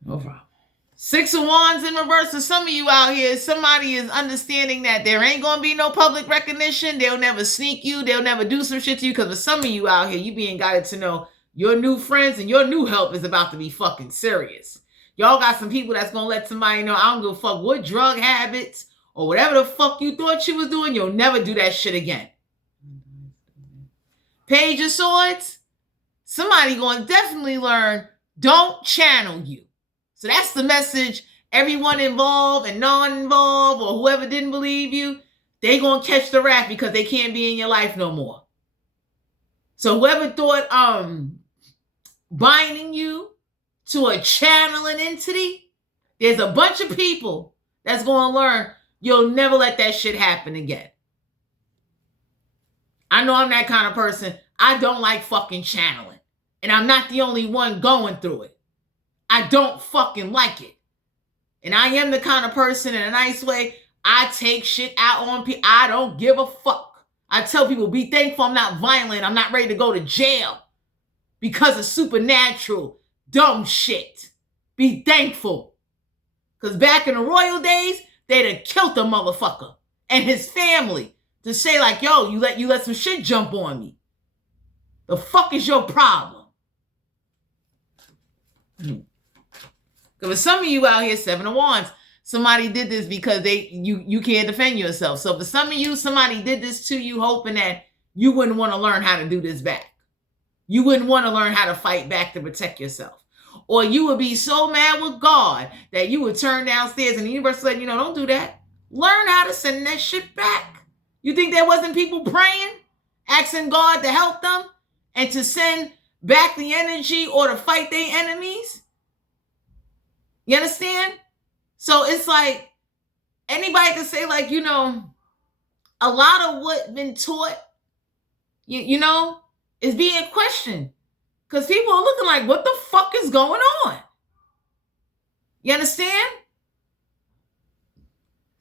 No problem. 6 of Wands in reverse. For some of you out here, somebody is understanding that there ain't going to be no public recognition. They'll never sneak you. They'll never do some shit to you. Because for some of you out here, you being guided to know your new friends and your new help is about to be fucking serious. Y'all got some people that's going to let somebody know, I don't give a fuck what drug habits or whatever the fuck you thought you was doing, you'll never do that shit again. Page of Swords. Somebody going to definitely learn, don't channel you. So that's the message. Everyone involved and non-involved, or whoever didn't believe you, they going to catch the wrath because they can't be in your life no more. So whoever thought binding you to a channeling entity, there's a bunch of people that's going to learn you'll never let that shit happen again. I know I'm that kind of person. I don't like fucking channeling. And I'm not the only one going through it. I don't fucking like it. And I am the kind of person, in a nice way, I take shit out on people. I don't give a fuck. I tell people, be thankful I'm not violent. I'm not ready to go to jail because of supernatural dumb shit. Be thankful. Because back in the royal days, they'd have killed the motherfucker and his family to say like, yo, you let some shit jump on me. The fuck is your problem? Because for some of you out here, 7 of Wands, somebody did this because you can't defend yourself. So for some of you, somebody did this to you hoping that you wouldn't want to learn how to do this back. You wouldn't want to learn how to fight back to protect yourself. Or you would be so mad with God that you would turn downstairs and the universe said, don't do that. Learn how to send that shit back. You think there wasn't people praying, asking God to help them and to send back the energy or to fight their enemies? You understand? So it's like anybody can say like, a lot of what been taught, is being questioned. Because people are looking like, what the fuck is going on? You understand?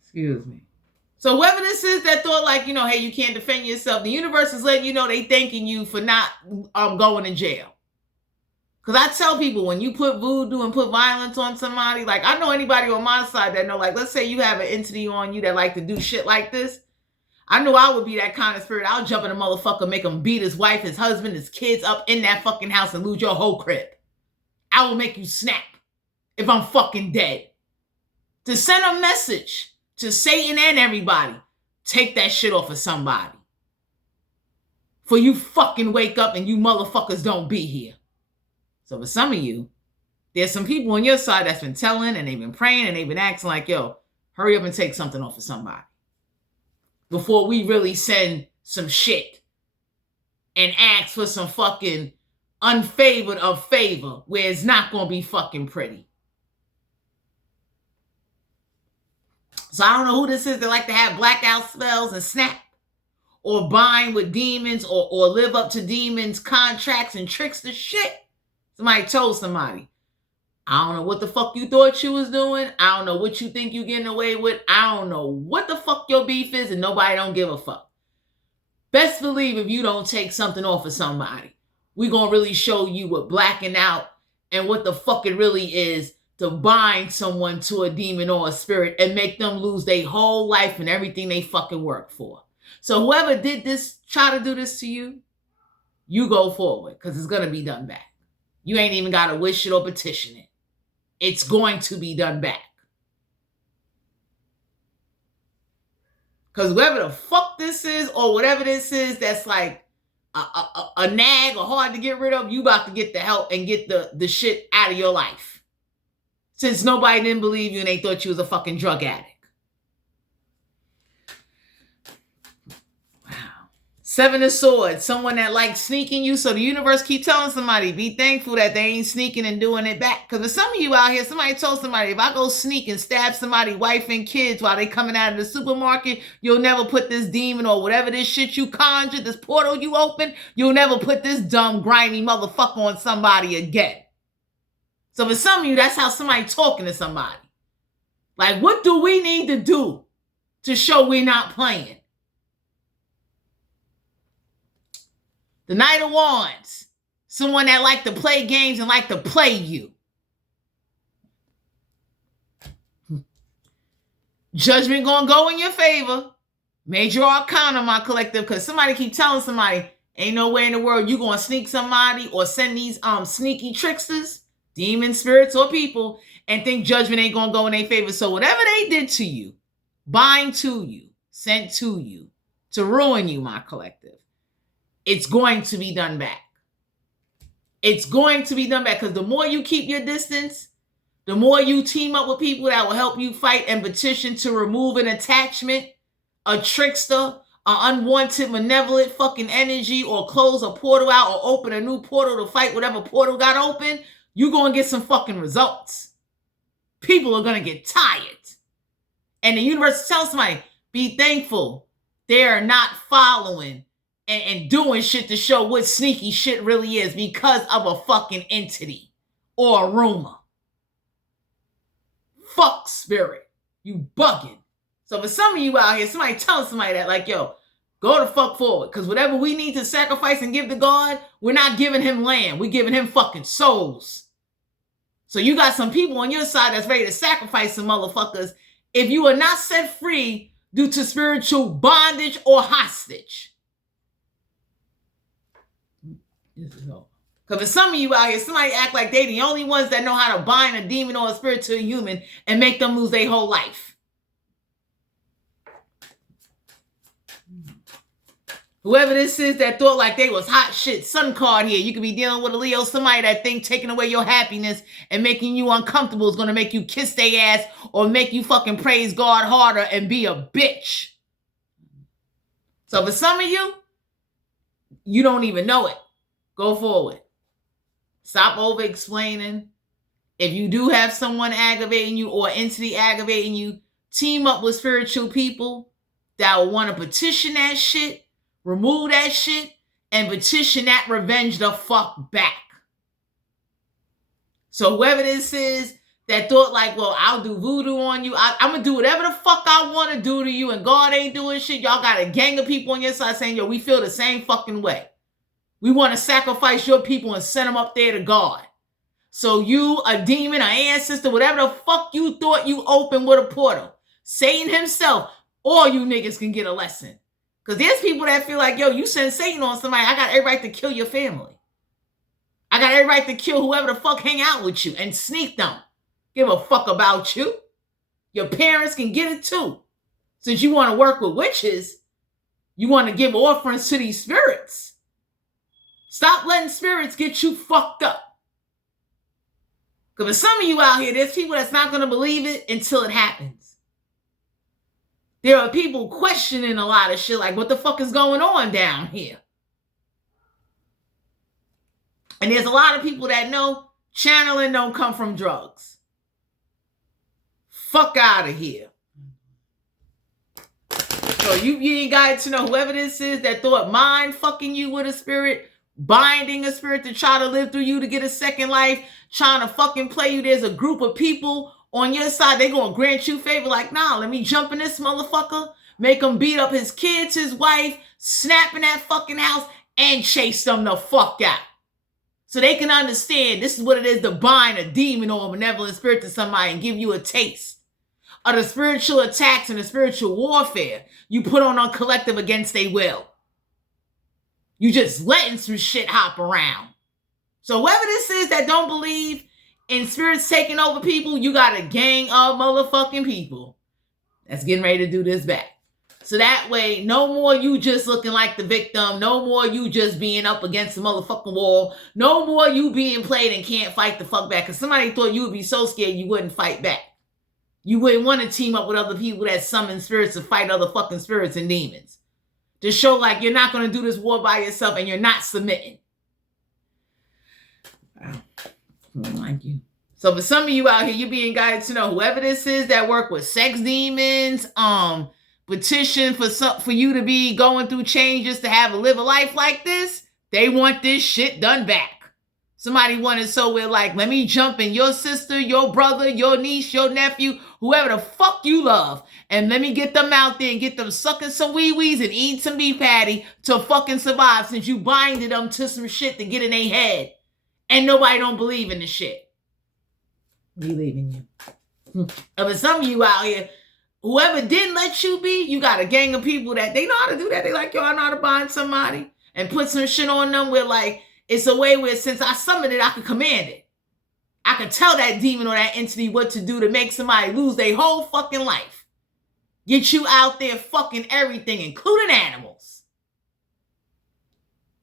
Excuse me. So whoever this is that thought like, hey, you can't defend yourself, the universe is letting you know they thanking you for not going to jail. Because I tell people, when you put voodoo and put violence on somebody, like I know anybody on my side that know, like, let's say you have an entity on you that like to do shit like this. I knew I would be that kind of spirit. I'll jump in a motherfucker, make him beat his wife, his husband, his kids up in that fucking house and lose your whole crib. I will make you snap if I'm fucking dead. To send a message to Satan and everybody, take that shit off of somebody. For you fucking wake up and you motherfuckers don't be here. So for some of you, there's some people on your side that's been telling and they've been praying and they've been acting like, yo, hurry up and take something off of somebody before we really send some shit and ask for some fucking unfavored of favor where it's not going to be fucking pretty. So I don't know who this is that like to have blackout spells and snap, or bind with demons or live up to demons' contracts and tricks the shit. Somebody told somebody, I don't know what the fuck you thought you was doing. I don't know what you think you getting away with. I don't know what the fuck your beef is, and nobody don't give a fuck. Best believe if you don't take something off of somebody, we gonna really show you what blacking out and what the fuck it really is to bind someone to a demon or a spirit and make them lose their whole life and everything they fucking work for. So whoever did this, try to do this to you, you go forward, because it's gonna be done back. You ain't even gotta wish it or petition it. It's going to be done back. Because whoever the fuck this is or whatever this is that's like a nag or hard to get rid of, you about to get the help and get the shit out of your life. Since nobody didn't believe you and they thought you was a fucking drug addict. Seven of Swords, someone that likes sneaking you. So the universe keep telling somebody, be thankful that they ain't sneaking and doing it back. Because if some of you out here, somebody told somebody, if I go sneak and stab somebody, wife and kids while they coming out of the supermarket, you'll never put this demon or whatever this shit you conjured, this portal you open, you'll never put this dumb, grimy motherfucker on somebody again. So for some of you, that's how somebody talking to somebody. Like, what do we need to do to show we're not playing? The Knight of Wands, someone that like to play games and like to play you. Judgment gonna go in your favor. Major Arcana, my collective, because somebody keep telling somebody, ain't no way in the world you gonna sneak somebody or send these sneaky tricksters, demon spirits or people, and think judgment ain't gonna go in their favor. So whatever they did to you, bind to you, sent to you, to ruin you, my collective, it's going to be done back. It's going to be done back, because the more you keep your distance, the more you team up with people that will help you fight and petition to remove an attachment, a trickster, an unwanted malevolent fucking energy, or close a portal out or open a new portal to fight whatever portal got open, you're going to get some fucking results. People are going to get tired. And the universe tells somebody, be thankful they are not following and doing shit to show what sneaky shit really is because of a fucking entity or a rumor. Fuck spirit. You bugging. So for some of you out here, somebody telling somebody that, like, yo, go the fuck forward. Because whatever we need to sacrifice and give to God, we're not giving him land. We're giving him fucking souls. So you got some people on your side that's ready to sacrifice some motherfuckers if you are not set free due to spiritual bondage or hostage. Because for some of you out here, somebody act like they the only ones that know how to bind a demon or a spirit to a human and make them lose their whole life. Whoever this is that thought like they was hot shit, sun card here. You could be dealing with a Leo, somebody that think taking away your happiness and making you uncomfortable is going to make you kiss their ass or make you fucking praise God harder and be a bitch. So for some of you, you don't even know it. Go forward. Stop over-explaining. If you do have someone aggravating you or entity aggravating you, team up with spiritual people that will want to petition that shit, remove that shit, and petition that revenge the fuck back. So whoever this is that thought like, well, I'll do voodoo on you. I'm going to do whatever the fuck I want to do to you, and God ain't doing shit. Y'all got a gang of people on your side saying, yo, we feel the same fucking way. We want to sacrifice your people and send them up there to God. So you, a demon, an ancestor, whatever the fuck you thought you opened with a portal, Satan himself, all you niggas can get a lesson. Because there's people that feel like, yo, you send Satan on somebody, I got every right to kill your family. I got every right to kill whoever the fuck hang out with you and sneak them. Give a fuck about you. Your parents can get it too. Since you want to work with witches, you want to give offerings to these spirits. Stop letting spirits get you fucked up. Because for some of you out here, there's people that's not going to believe it until it happens. There are people questioning a lot of shit like, what the fuck is going on down here? And there's a lot of people that know channeling don't come from drugs. Fuck out of here. So you ain't got to know whoever this is that thought mind fucking you with a spirit, binding a spirit to try to live through you to get a second life, trying to fucking play you. There's a group of people on your side. They gonna grant you favor. Like, nah, let me jump in this motherfucker, make him beat up his kids, his wife, snap in that fucking house, and chase them the fuck out. So they can understand this is what it is to bind a demon or a malevolent spirit to somebody and give you a taste of the spiritual attacks and the spiritual warfare you put on a collective against their will. You just letting some shit hop around. So whoever this is that don't believe in spirits taking over people, you got a gang of motherfucking people that's getting ready to do this back. So that way, no more you just looking like the victim. No more you just being up against the motherfucking wall. No more you being played and can't fight the fuck back. Because somebody thought you would be so scared you wouldn't fight back. You wouldn't want to team up with other people that summon spirits to fight other fucking spirits and demons. To show like you're not going to do this war by yourself and you're not submitting. Wow. I don't like you. So for some of you out here, you're being guided to know whoever this is that work with sex demons, petition for you to be going through changes to live a life like this. They want this shit done back. Somebody wanted so we're like, let me jump in your sister, your brother, your niece, your nephew, whoever the fuck you love, and let me get them out there and get them sucking some wee-wees and eating some beef patty to fucking survive since you binded them to some shit to get in their head. And nobody don't believe in the shit. Believe in you. But some of you out here, whoever didn't let you be, you got a gang of people that they know how to do that. They like, yo, I know how to bind somebody and put some shit on them where like, it's a way where since I summoned it, I could command it. I could tell that demon or that entity what to do to make somebody lose their whole fucking life. Get you out there fucking everything, including animals.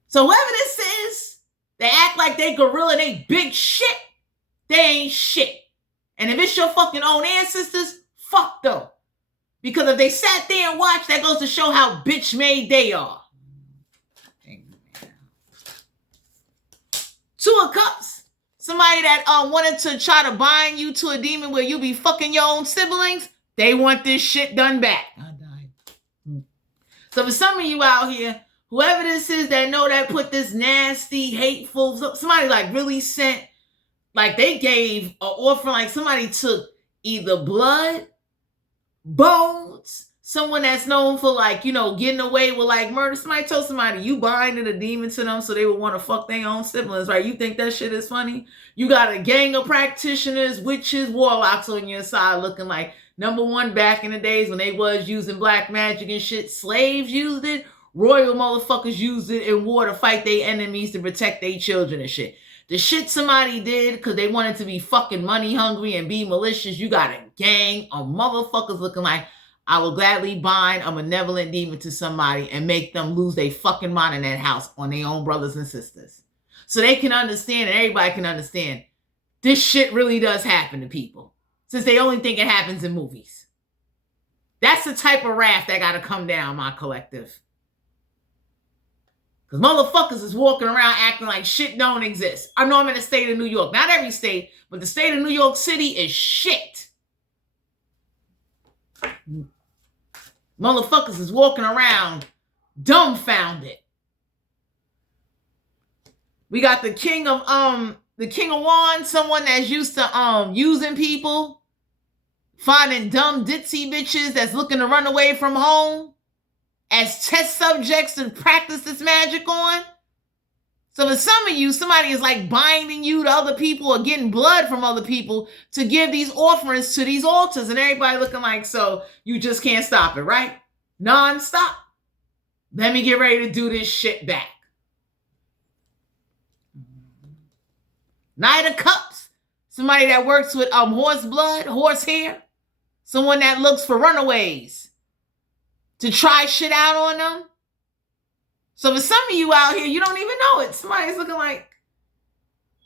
So whoever this is, they act like they gorilla, they big shit. They ain't shit. And if it's your fucking own ancestors, fuck them. Because if they sat there and watched, that goes to show how bitch-made they are. Two of Cups. Somebody that wanted to try to bind you to a demon where you be fucking your own siblings, they want this shit done back. I died. So for some of you out here, whoever this is that know that put this nasty, hateful, somebody like really sent, like they gave an orphan, like somebody took either blood, bones, someone that's known for like, you know, getting away with like murder. Somebody told somebody you binded a demon to them so they would want to fuck their own siblings, right? You think that shit is funny? You got a gang of practitioners, witches, warlocks on your side looking like, number one, back in the days when they was using black magic and shit, slaves used it. Royal motherfuckers used it in war to fight their enemies to protect their children and shit. The shit somebody did because they wanted to be fucking money hungry and be malicious. You got a gang of motherfuckers looking like, I will gladly bind a malevolent demon to somebody and make them lose their fucking mind in that house on their own brothers and sisters. So they can understand and everybody can understand this shit really does happen to people. Since they only think it happens in movies. That's the type of wrath that got to come down, my collective. Because motherfuckers is walking around acting like shit don't exist. I know I'm in the state of New York. Not every state, but the state of New York City is shit. Motherfuckers is walking around dumbfounded. We got the king of wands, someone that's used to using people, finding dumb ditzy bitches that's looking to run away from home as test subjects to practice this magic on. So for some of you, somebody is like binding you to other people or getting blood from other people to give these offerings to these altars, and everybody looking like, so you just can't stop it, right? Non-stop. Let me get ready to do this shit back. Knight of Cups. Somebody that works with horse blood, horse hair. Someone that looks for runaways to try shit out on them. So for some of you out here, you don't even know it. Somebody's looking like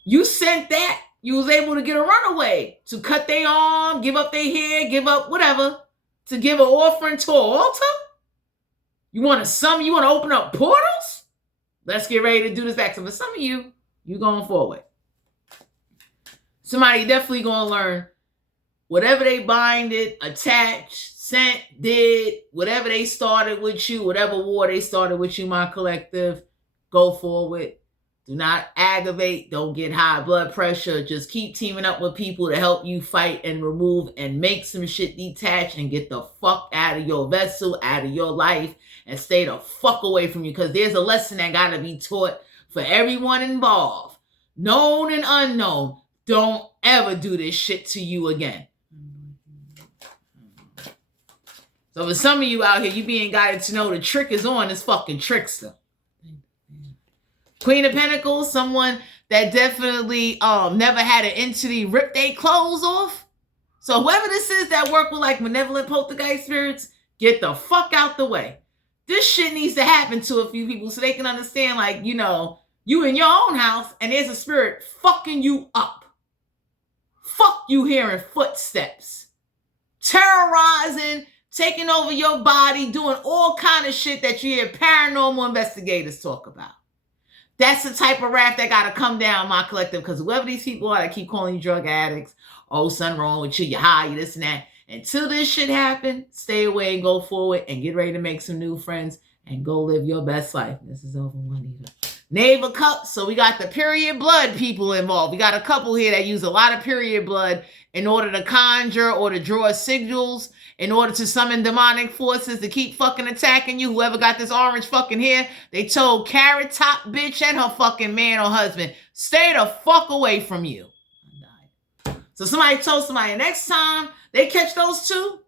you sent that. You was able to get a runaway to cut their arm, give up their hair, give up whatever, to give an offering to an altar. You want to open up portals? Let's get ready to do this back. So for some of you, you going forward. Somebody definitely going to learn whatever they binded, attach, sent, did, whatever they started with you, whatever war they started with you, my collective, go forward. Do not aggravate. Don't get high blood pressure. Just keep teaming up with people to help you fight and remove and make some shit detach and get the fuck out of your vessel, out of your life, and stay the fuck away from you, because there's a lesson that got to be taught for everyone involved, known and unknown. Don't ever do this shit to you again. So for some of you out here, you being guided to know the trick is on this fucking trickster. Queen of Pentacles, someone that definitely never had an entity rip their clothes off. So whoever this is that work with like malevolent poltergeist spirits, get the fuck out the way. This shit needs to happen to a few people so they can understand, like, you know, you in your own house and there's a spirit fucking you up. Fuck you hearing footsteps. Terrorizing, taking over your body, doing all kind of shit that you hear paranormal investigators talk about. That's the type of wrath that got to come down, my collective, because whoever these people are that keep calling you drug addicts, oh, something wrong with you, you're high, you this and that. Until this shit happen, stay away and go forward and get ready to make some new friends and go live your best life. This is over, Juanita. Knave of Cups. So we got the period blood people involved. We got a couple here that use a lot of period blood in order to conjure or to draw signals, in order to summon demonic forces to keep fucking attacking you. Whoever got this orange fucking hair, they told Carrot Top bitch and her fucking man or husband, stay the fuck away from you. So somebody told somebody next time they catch those two,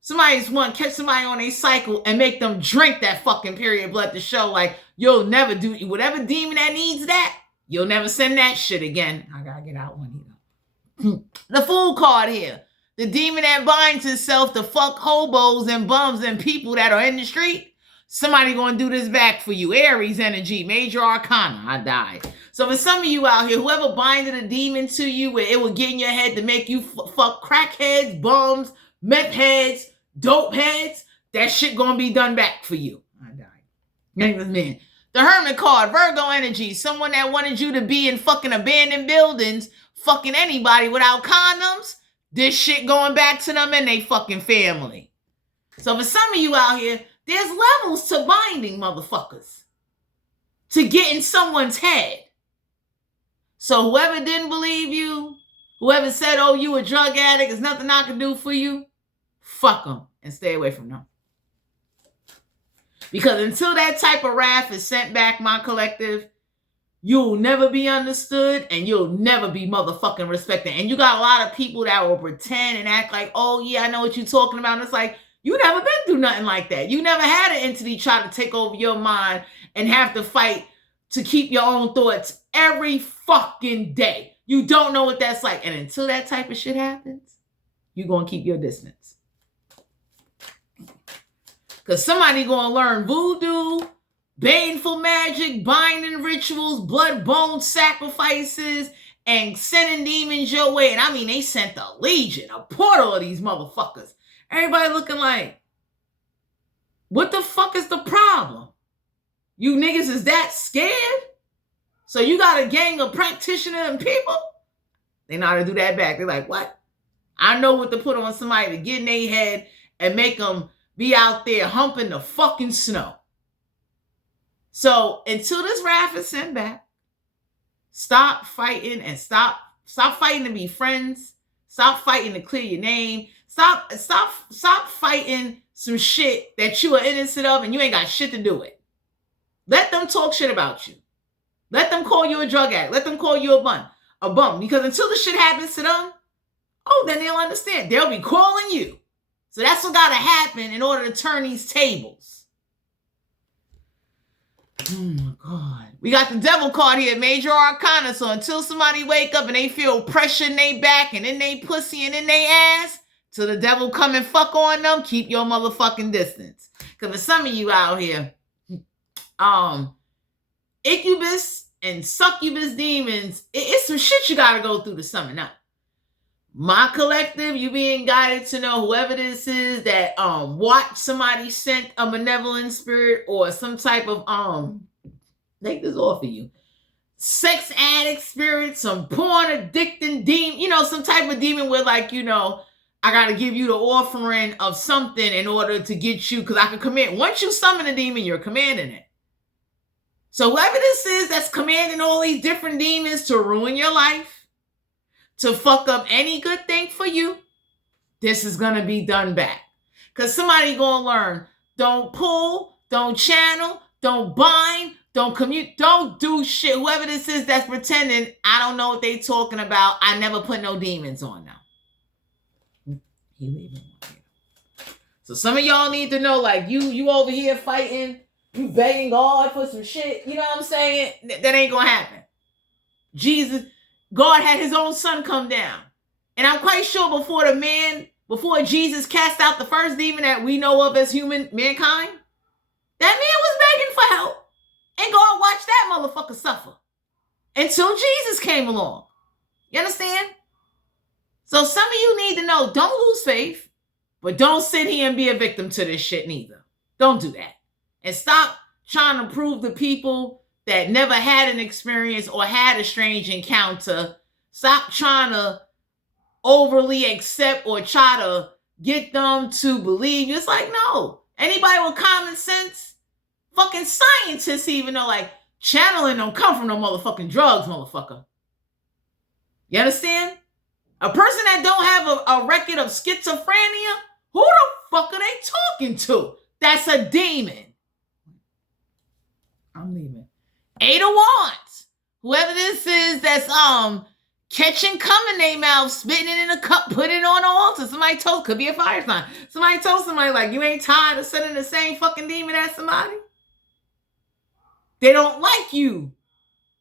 somebody's one catch somebody on a cycle and make them drink that fucking period blood to show like you'll never do whatever demon that needs that, you'll never send that shit again. I gotta get out one here. The Fool card here. The demon that binds itself to fuck hobos and bums and people that are in the street. Somebody gonna do this back for you. Aries energy, major arcana. I died. So for some of you out here, whoever binded a demon to you, where it will get in your head to make you fuck crackheads, bums, meth heads, dope heads, that shit gonna be done back for you. I died. Man. The Hermit card, Virgo energy. Someone that wanted you to be in fucking abandoned buildings, fucking anybody without condoms. This shit going back to them and they fucking family. So for some of you out here, there's levels to binding, motherfuckers. To get in someone's head. So whoever didn't believe you, whoever said, oh, you a drug addict, there's nothing I can do for you, fuck them and stay away from them. Because until that type of wrath is sent back, my collective, you'll never be understood and you'll never be motherfucking respected. And you got a lot of people that will pretend and act like, oh yeah, I know what you're talking about. And it's like, you never been through nothing like that. You never had an entity try to take over your mind and have to fight to keep your own thoughts every fucking day. You don't know what that's like. And until that type of shit happens, you're going to keep your distance. Because somebody going to learn voodoo, baneful magic, binding rituals, blood bone sacrifices, and sending demons your way. And I mean, they sent a legion, a portal of these motherfuckers. Everybody looking like, what the fuck is the problem? You niggas is that scared? So you got a gang of practitioners and people? They know how to do that back. They're like, what? I know what to put on somebody to get in their head and make them be out there humping the fucking snow. So until this wrath is sent back, stop fighting and stop fighting to be friends. Stop fighting to clear your name. Stop fighting some shit that you are innocent of and you ain't got shit to do with. Let them talk shit about you. Let them call you a drug addict. Let them call you a bum. Because until the shit happens to them, oh, then they'll understand. They'll be calling you. So that's what got to happen in order to turn these tables. Oh my God. We got the Devil card here, major arcana. So until somebody wake up and they feel pressure in their back and in their pussy and in their ass, till the devil come and fuck on them, keep your motherfucking distance. Because for some of you out here, incubus and succubus demons, it's some shit you got to go through to summon up. My collective, you being guided to know whoever this is that watch somebody sent a malevolent spirit or some type of take this off of you, sex addict spirit, some porn addicting demon, some type of demon where, like, I got to give you the offering of something in order to get you, because I can command. Once you summon a demon, you're commanding it. So whoever this is that's commanding all these different demons to ruin your life, to fuck up any good thing for you, this is going to be done back. Because somebody going to learn, don't pull, don't channel, don't bind, don't commute, don't do shit. Whoever this is that's pretending, I don't know what they talking about. I never put no demons on now. So some of y'all need to know, like, you over here fighting, you begging God for some shit. You know what I'm saying? That ain't going to happen. Jesus, God had his own son come down. And I'm quite sure before Jesus cast out the first demon that we know of as mankind, that man was begging for help. And God watched that motherfucker suffer until Jesus came along. You understand? So some of you need to know, don't lose faith, but don't sit here and be a victim to this shit neither. Don't do that. And stop trying to prove to people that never had an experience or had a strange encounter. Stop trying to overly accept or try to get them to believe. It's like, no. Anybody with common sense, fucking scientists even know, like, channeling don't come from no motherfucking drugs, motherfucker. You understand? A person that don't have a record of schizophrenia, who the fuck are they talking to? That's a demon. I'm leaving. 8 of Wands. Whoever this is that's catching cum in their mouth, spitting it in a cup, putting it on the altar. Somebody told, could be a fire sign. Somebody told somebody, like, you ain't tired of sending the same fucking demon at somebody? They don't like you.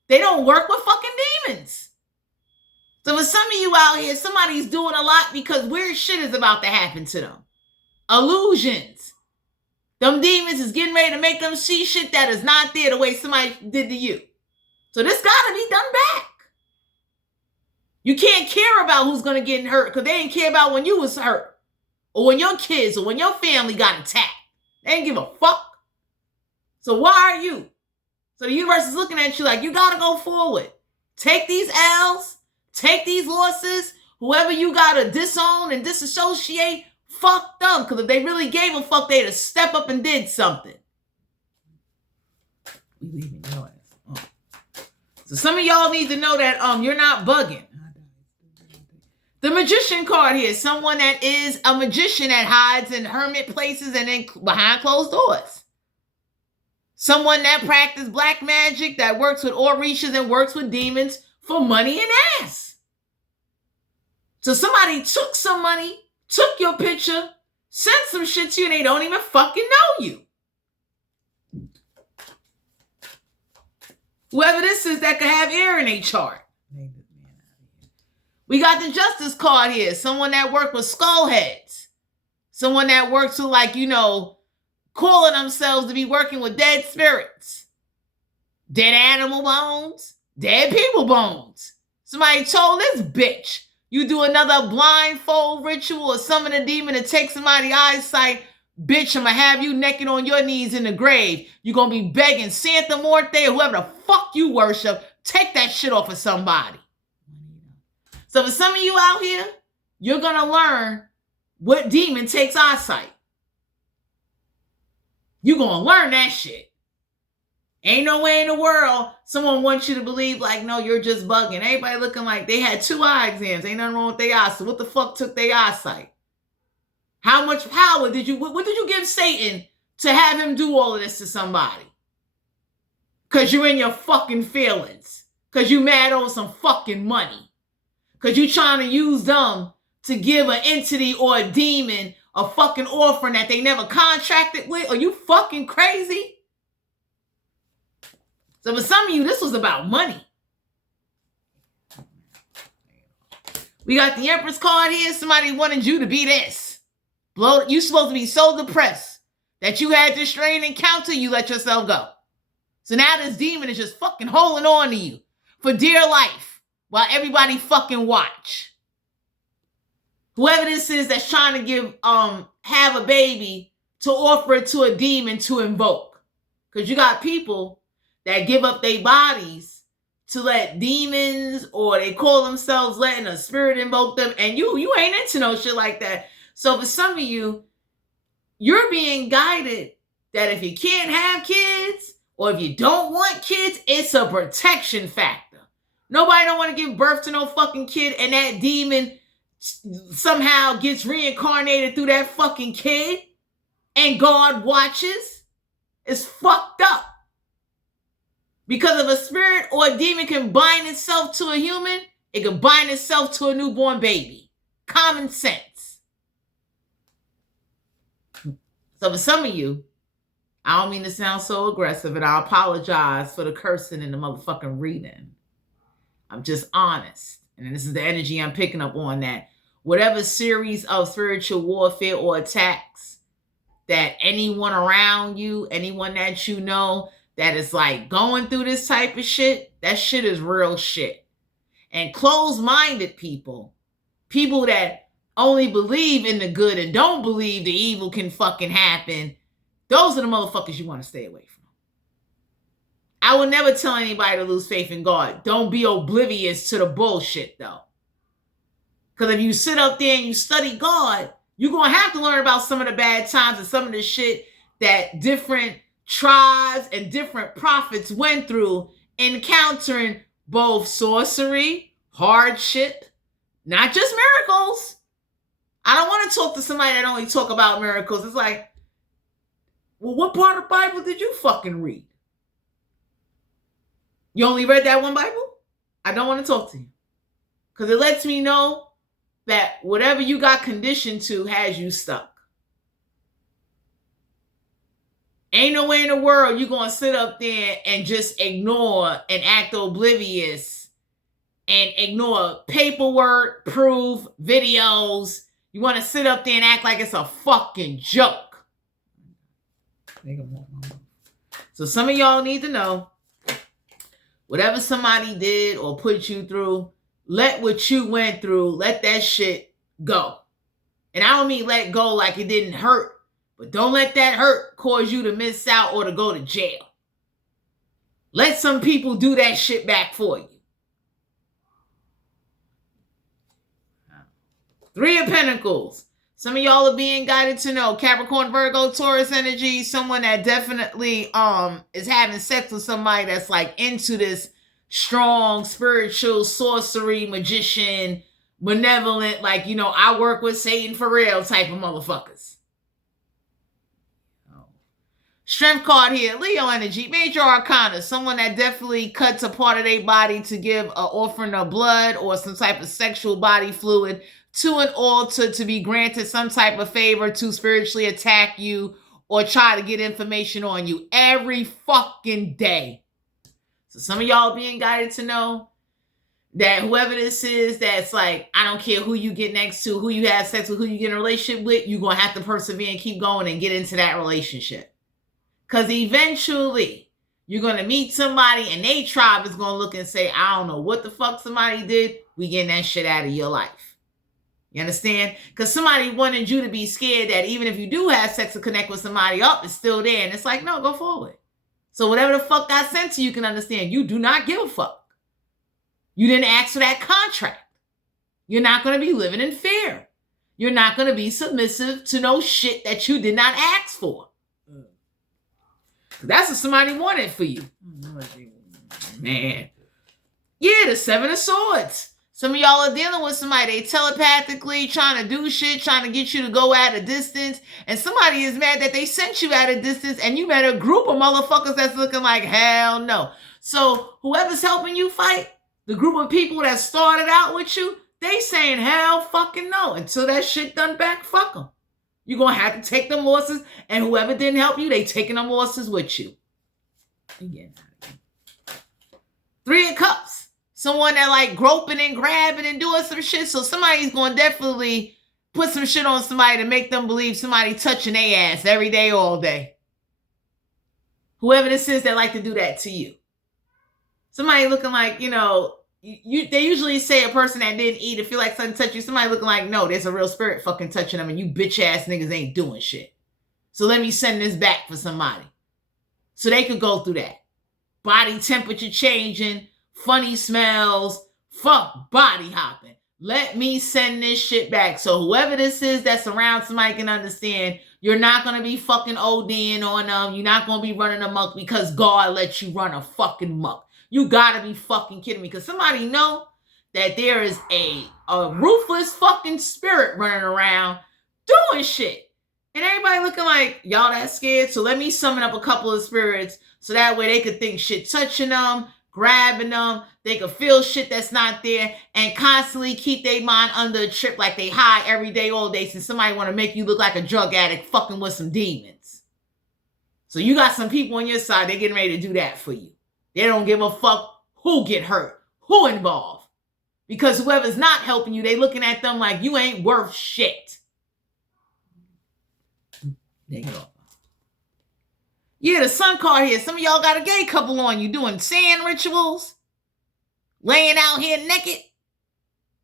They don't work with fucking demons. So for some of you out here, somebody's doing a lot because weird shit is about to happen to them. Illusions. Them demons is getting ready to make them see shit that is not there the way somebody did to you. So this gotta be done back. You can't care about who's gonna get hurt because they didn't care about when you was hurt or when your kids or when your family got attacked. They didn't give a fuck. So why are you? So the universe is looking at you like, you gotta go forward. Take these L's. Take these losses. Whoever you gotta disown and disassociate, fuck them. Because if they really gave a fuck, they'd have stepped up and did something. We leaving your ass. So some of y'all need to know that you're not bugging. The Magician card here. Someone that is a magician that hides in hermit places and then behind closed doors. Someone that practices black magic, that works with orishas and works with demons for money and ass. So somebody took some money, took your picture, sent some shit to you, and they don't even fucking know you. Whoever this is that could have air in a chart. We got the Justice card here. Someone that worked with skull heads. Someone that works with, like, calling themselves to be working with dead spirits. Dead animal bones. Dead people bones. Somebody told this bitch, you do another blindfold ritual or summon a demon to take somebody's eyesight, bitch, I'm going to have you naked on your knees in the grave. You're going to be begging Santa Muerte or whoever the fuck you worship, take that shit off of somebody. So for some of you out here, you're going to learn what demon takes eyesight. You're going to learn that shit. Ain't no way in the world someone wants you to believe, like, no, you're just bugging. Everybody looking like they had 2 eye exams. Ain't nothing wrong with their eyes. So what the fuck took their eyesight? How much power what did you give Satan to have him do all of this to somebody? Because you're in your fucking feelings. Because you mad over some fucking money. Because you trying to use them to give an entity or a demon a fucking offering that they never contracted with. Are you fucking crazy? So for some of you, this was about money. We got the Empress card here. Somebody wanted you to be this. You supposed to be so depressed that you had this strange encounter, you let yourself go. So now this demon is just fucking holding on to you for dear life while everybody fucking watch. Whoever this is that's trying to give, have a baby to offer it to a demon to invoke. Because you got people that give up their bodies to let demons, or they call themselves letting a spirit invoke them, and you ain't into no shit like that. So for some of you, you're being guided that if you can't have kids, or if you don't want kids, it's a protection factor. Nobody don't want to give birth to no fucking kid, and that demon somehow gets reincarnated through that fucking kid, and God watches. It's fucked up. Because if a spirit or a demon can bind itself to a human, it can bind itself to a newborn baby. Common sense. So for some of you, I don't mean to sound so aggressive, and I apologize for the cursing in the motherfucking reading. I'm just honest. And this is the energy I'm picking up on, that whatever series of spiritual warfare or attacks that anyone around you, anyone that you know that is like going through this type of shit, that shit is real shit. And closed-minded people that only believe in the good and don't believe the evil can fucking happen, those are the motherfuckers you want to stay away from. I would never tell anybody to lose faith in God. Don't be oblivious to the bullshit, though. Because if you sit up there and you study God, you're going to have to learn about some of the bad times and some of the shit that different tribes and different prophets went through, encountering both sorcery, hardship, not just miracles. I don't want to talk to somebody that only talk about miracles. It's like, well, what part of the Bible did you fucking read? You only read that one Bible? I don't want to talk to you. Because it lets me know that whatever you got conditioned to has you stuck. Ain't no way in the world you're going to sit up there and just ignore and act oblivious and ignore paperwork, proof, videos. You want to sit up there and act like it's a fucking joke. So some of y'all need to know, whatever somebody did or put you through, let what you went through, let that shit go. And I don't mean let go like it didn't hurt, but don't let that hurt cause you to miss out or to go to jail. Let some people do that shit back for you. Three of Pentacles. Some of y'all are being guided to know Capricorn, Virgo, Taurus energy. Someone that definitely is having sex with somebody that's like into this strong spiritual sorcery, magician, benevolent, like, you know, I work with Satan for real type of motherfuckers. Strength card here, Leo energy, major arcana, someone that definitely cuts a part of their body to give an offering of blood or some type of sexual body fluid to an altar to be granted some type of favor to spiritually attack you or try to get information on you every fucking day. So some of y'all being guided to know that whoever this is, that's like, I don't care who you get next to, who you have sex with, who you get in a relationship with, you're going to have to persevere and keep going and get into that relationship. Because eventually, you're going to meet somebody and they tribe is going to look and say, I don't know what the fuck somebody did. We getting that shit out of your life. You understand? Because somebody wanted you to be scared that even if you do have sex or connect with somebody up, it's still there. And it's like, no, go forward. So whatever the fuck got sent to you, can understand. You do not give a fuck. You didn't ask for that contract. You're not going to be living in fear. You're not going to be submissive to no shit that you did not ask for. That's what somebody wanted for you. Man. Yeah, the Seven of Swords. Some of y'all are dealing with somebody, they telepathically trying to do shit, trying to get you to go at a distance. And somebody is mad that they sent you at a distance and you met a group of motherfuckers that's looking like, hell no. So whoever's helping you fight, the group of people that started out with you, they saying hell fucking no. Until that shit done back, fuck them. You're going to have to take them losses, and whoever didn't help you, they taking them losses with you. Again. Three of Cups. Someone that like groping and grabbing and doing some shit. So somebody's going to definitely put some shit on somebody to make them believe somebody touching their ass every day, all day. Whoever this is that like to do that to you. Somebody looking like, you know, they usually say a person that didn't eat or feel like something touched you. Somebody looking like, no, there's a real spirit fucking touching them and you bitch ass niggas ain't doing shit. So let me send this back for somebody. So they could go through that. Body temperature changing, funny smells, fuck body hopping. Let me send this shit back. So whoever this is that's around somebody can understand you're not going to be fucking ODing on them. You're not going to be running amok because God let you run a fucking muck. You got to be fucking kidding me. Because somebody know that there is a ruthless fucking spirit running around doing shit. And everybody looking like, y'all that scared? So let me summon up a couple of spirits so that way they could think shit touching them, grabbing them, they could feel shit that's not there, and constantly keep their mind under a trip like they high every day, all day, since somebody want to make you look like a drug addict fucking with some demons. So you got some people on your side, they're getting ready to do that for you. They don't give a fuck who get hurt, who involved. Because whoever's not helping you, they looking at them like you ain't worth shit. There you go. Yeah, the sun card here. Some of y'all got a gay couple on you doing sand rituals. Laying out here naked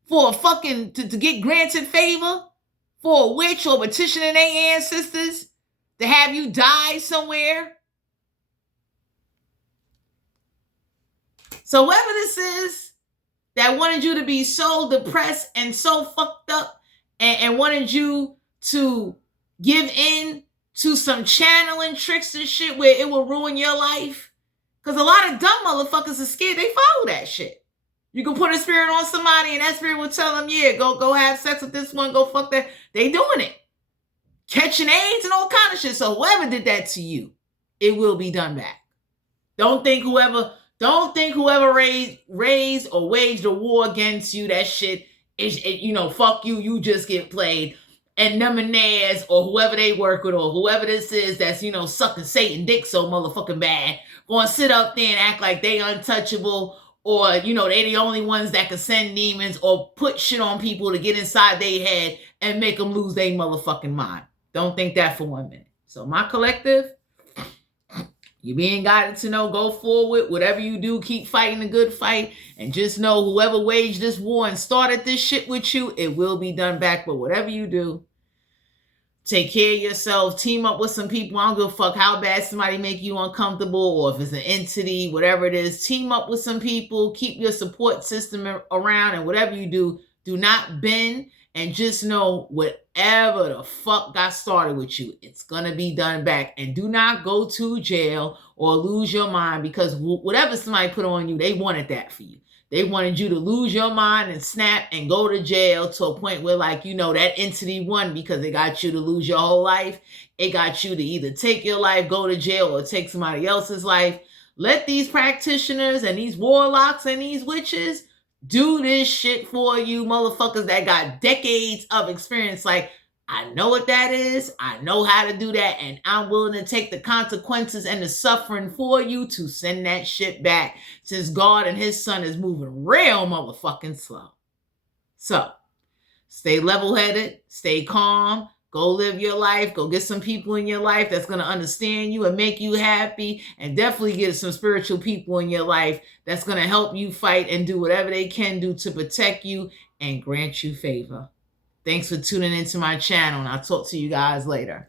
for a fucking, to get granted favor for a witch or petitioning their ancestors to have you die somewhere. So whoever this is that wanted you to be so depressed and so fucked up and wanted you to give in to some channeling tricks and shit where it will ruin your life. Because a lot of dumb motherfuckers are scared. They follow that shit. You can put a spirit on somebody and that spirit will tell them, yeah, go have sex with this one, go fuck that. They doing it. Catching AIDS and all kind of shit. So whoever did that to you, it will be done back. Don't think whoever raised or waged a war against you, that shit is, fuck you, you just get played. And them and theirs, or whoever they work with, or whoever this is that's, sucking Satan dick so motherfucking bad, gonna sit up there and act like they untouchable, or, they the only ones that can send demons or put shit on people to get inside their head and make them lose their motherfucking mind. Don't think that for 1 minute. So my collective, you being guided to know, go forward. Whatever you do, keep fighting a good fight. And just know whoever waged this war and started this shit with you, it will be done back. But whatever you do, take care of yourself. Team up with some people. I don't give a fuck how bad somebody make you uncomfortable or if it's an entity, whatever it is. Team up with some people. Keep your support system around. And whatever you do, do not bend. And just know whatever the fuck got started with you, it's going to be done back. And do not go to jail or lose your mind because whatever somebody put on you, they wanted that for you. They wanted you to lose your mind and snap and go to jail to a point where, that entity won because it got you to lose your whole life. It got you to either take your life, go to jail, or take somebody else's life. Let these practitioners and these warlocks and these witches do this shit for you motherfuckers that got decades of experience. I know what that is. I know how to do that. And I'm willing to take the consequences and the suffering for you to send that shit back since God and his son is moving real motherfucking slow. So stay level-headed, stay calm, go live your life, go get some people in your life that's going to understand you and make you happy, and definitely get some spiritual people in your life that's going to help you fight and do whatever they can do to protect you and grant you favor. Thanks for tuning into my channel, and I'll talk to you guys later.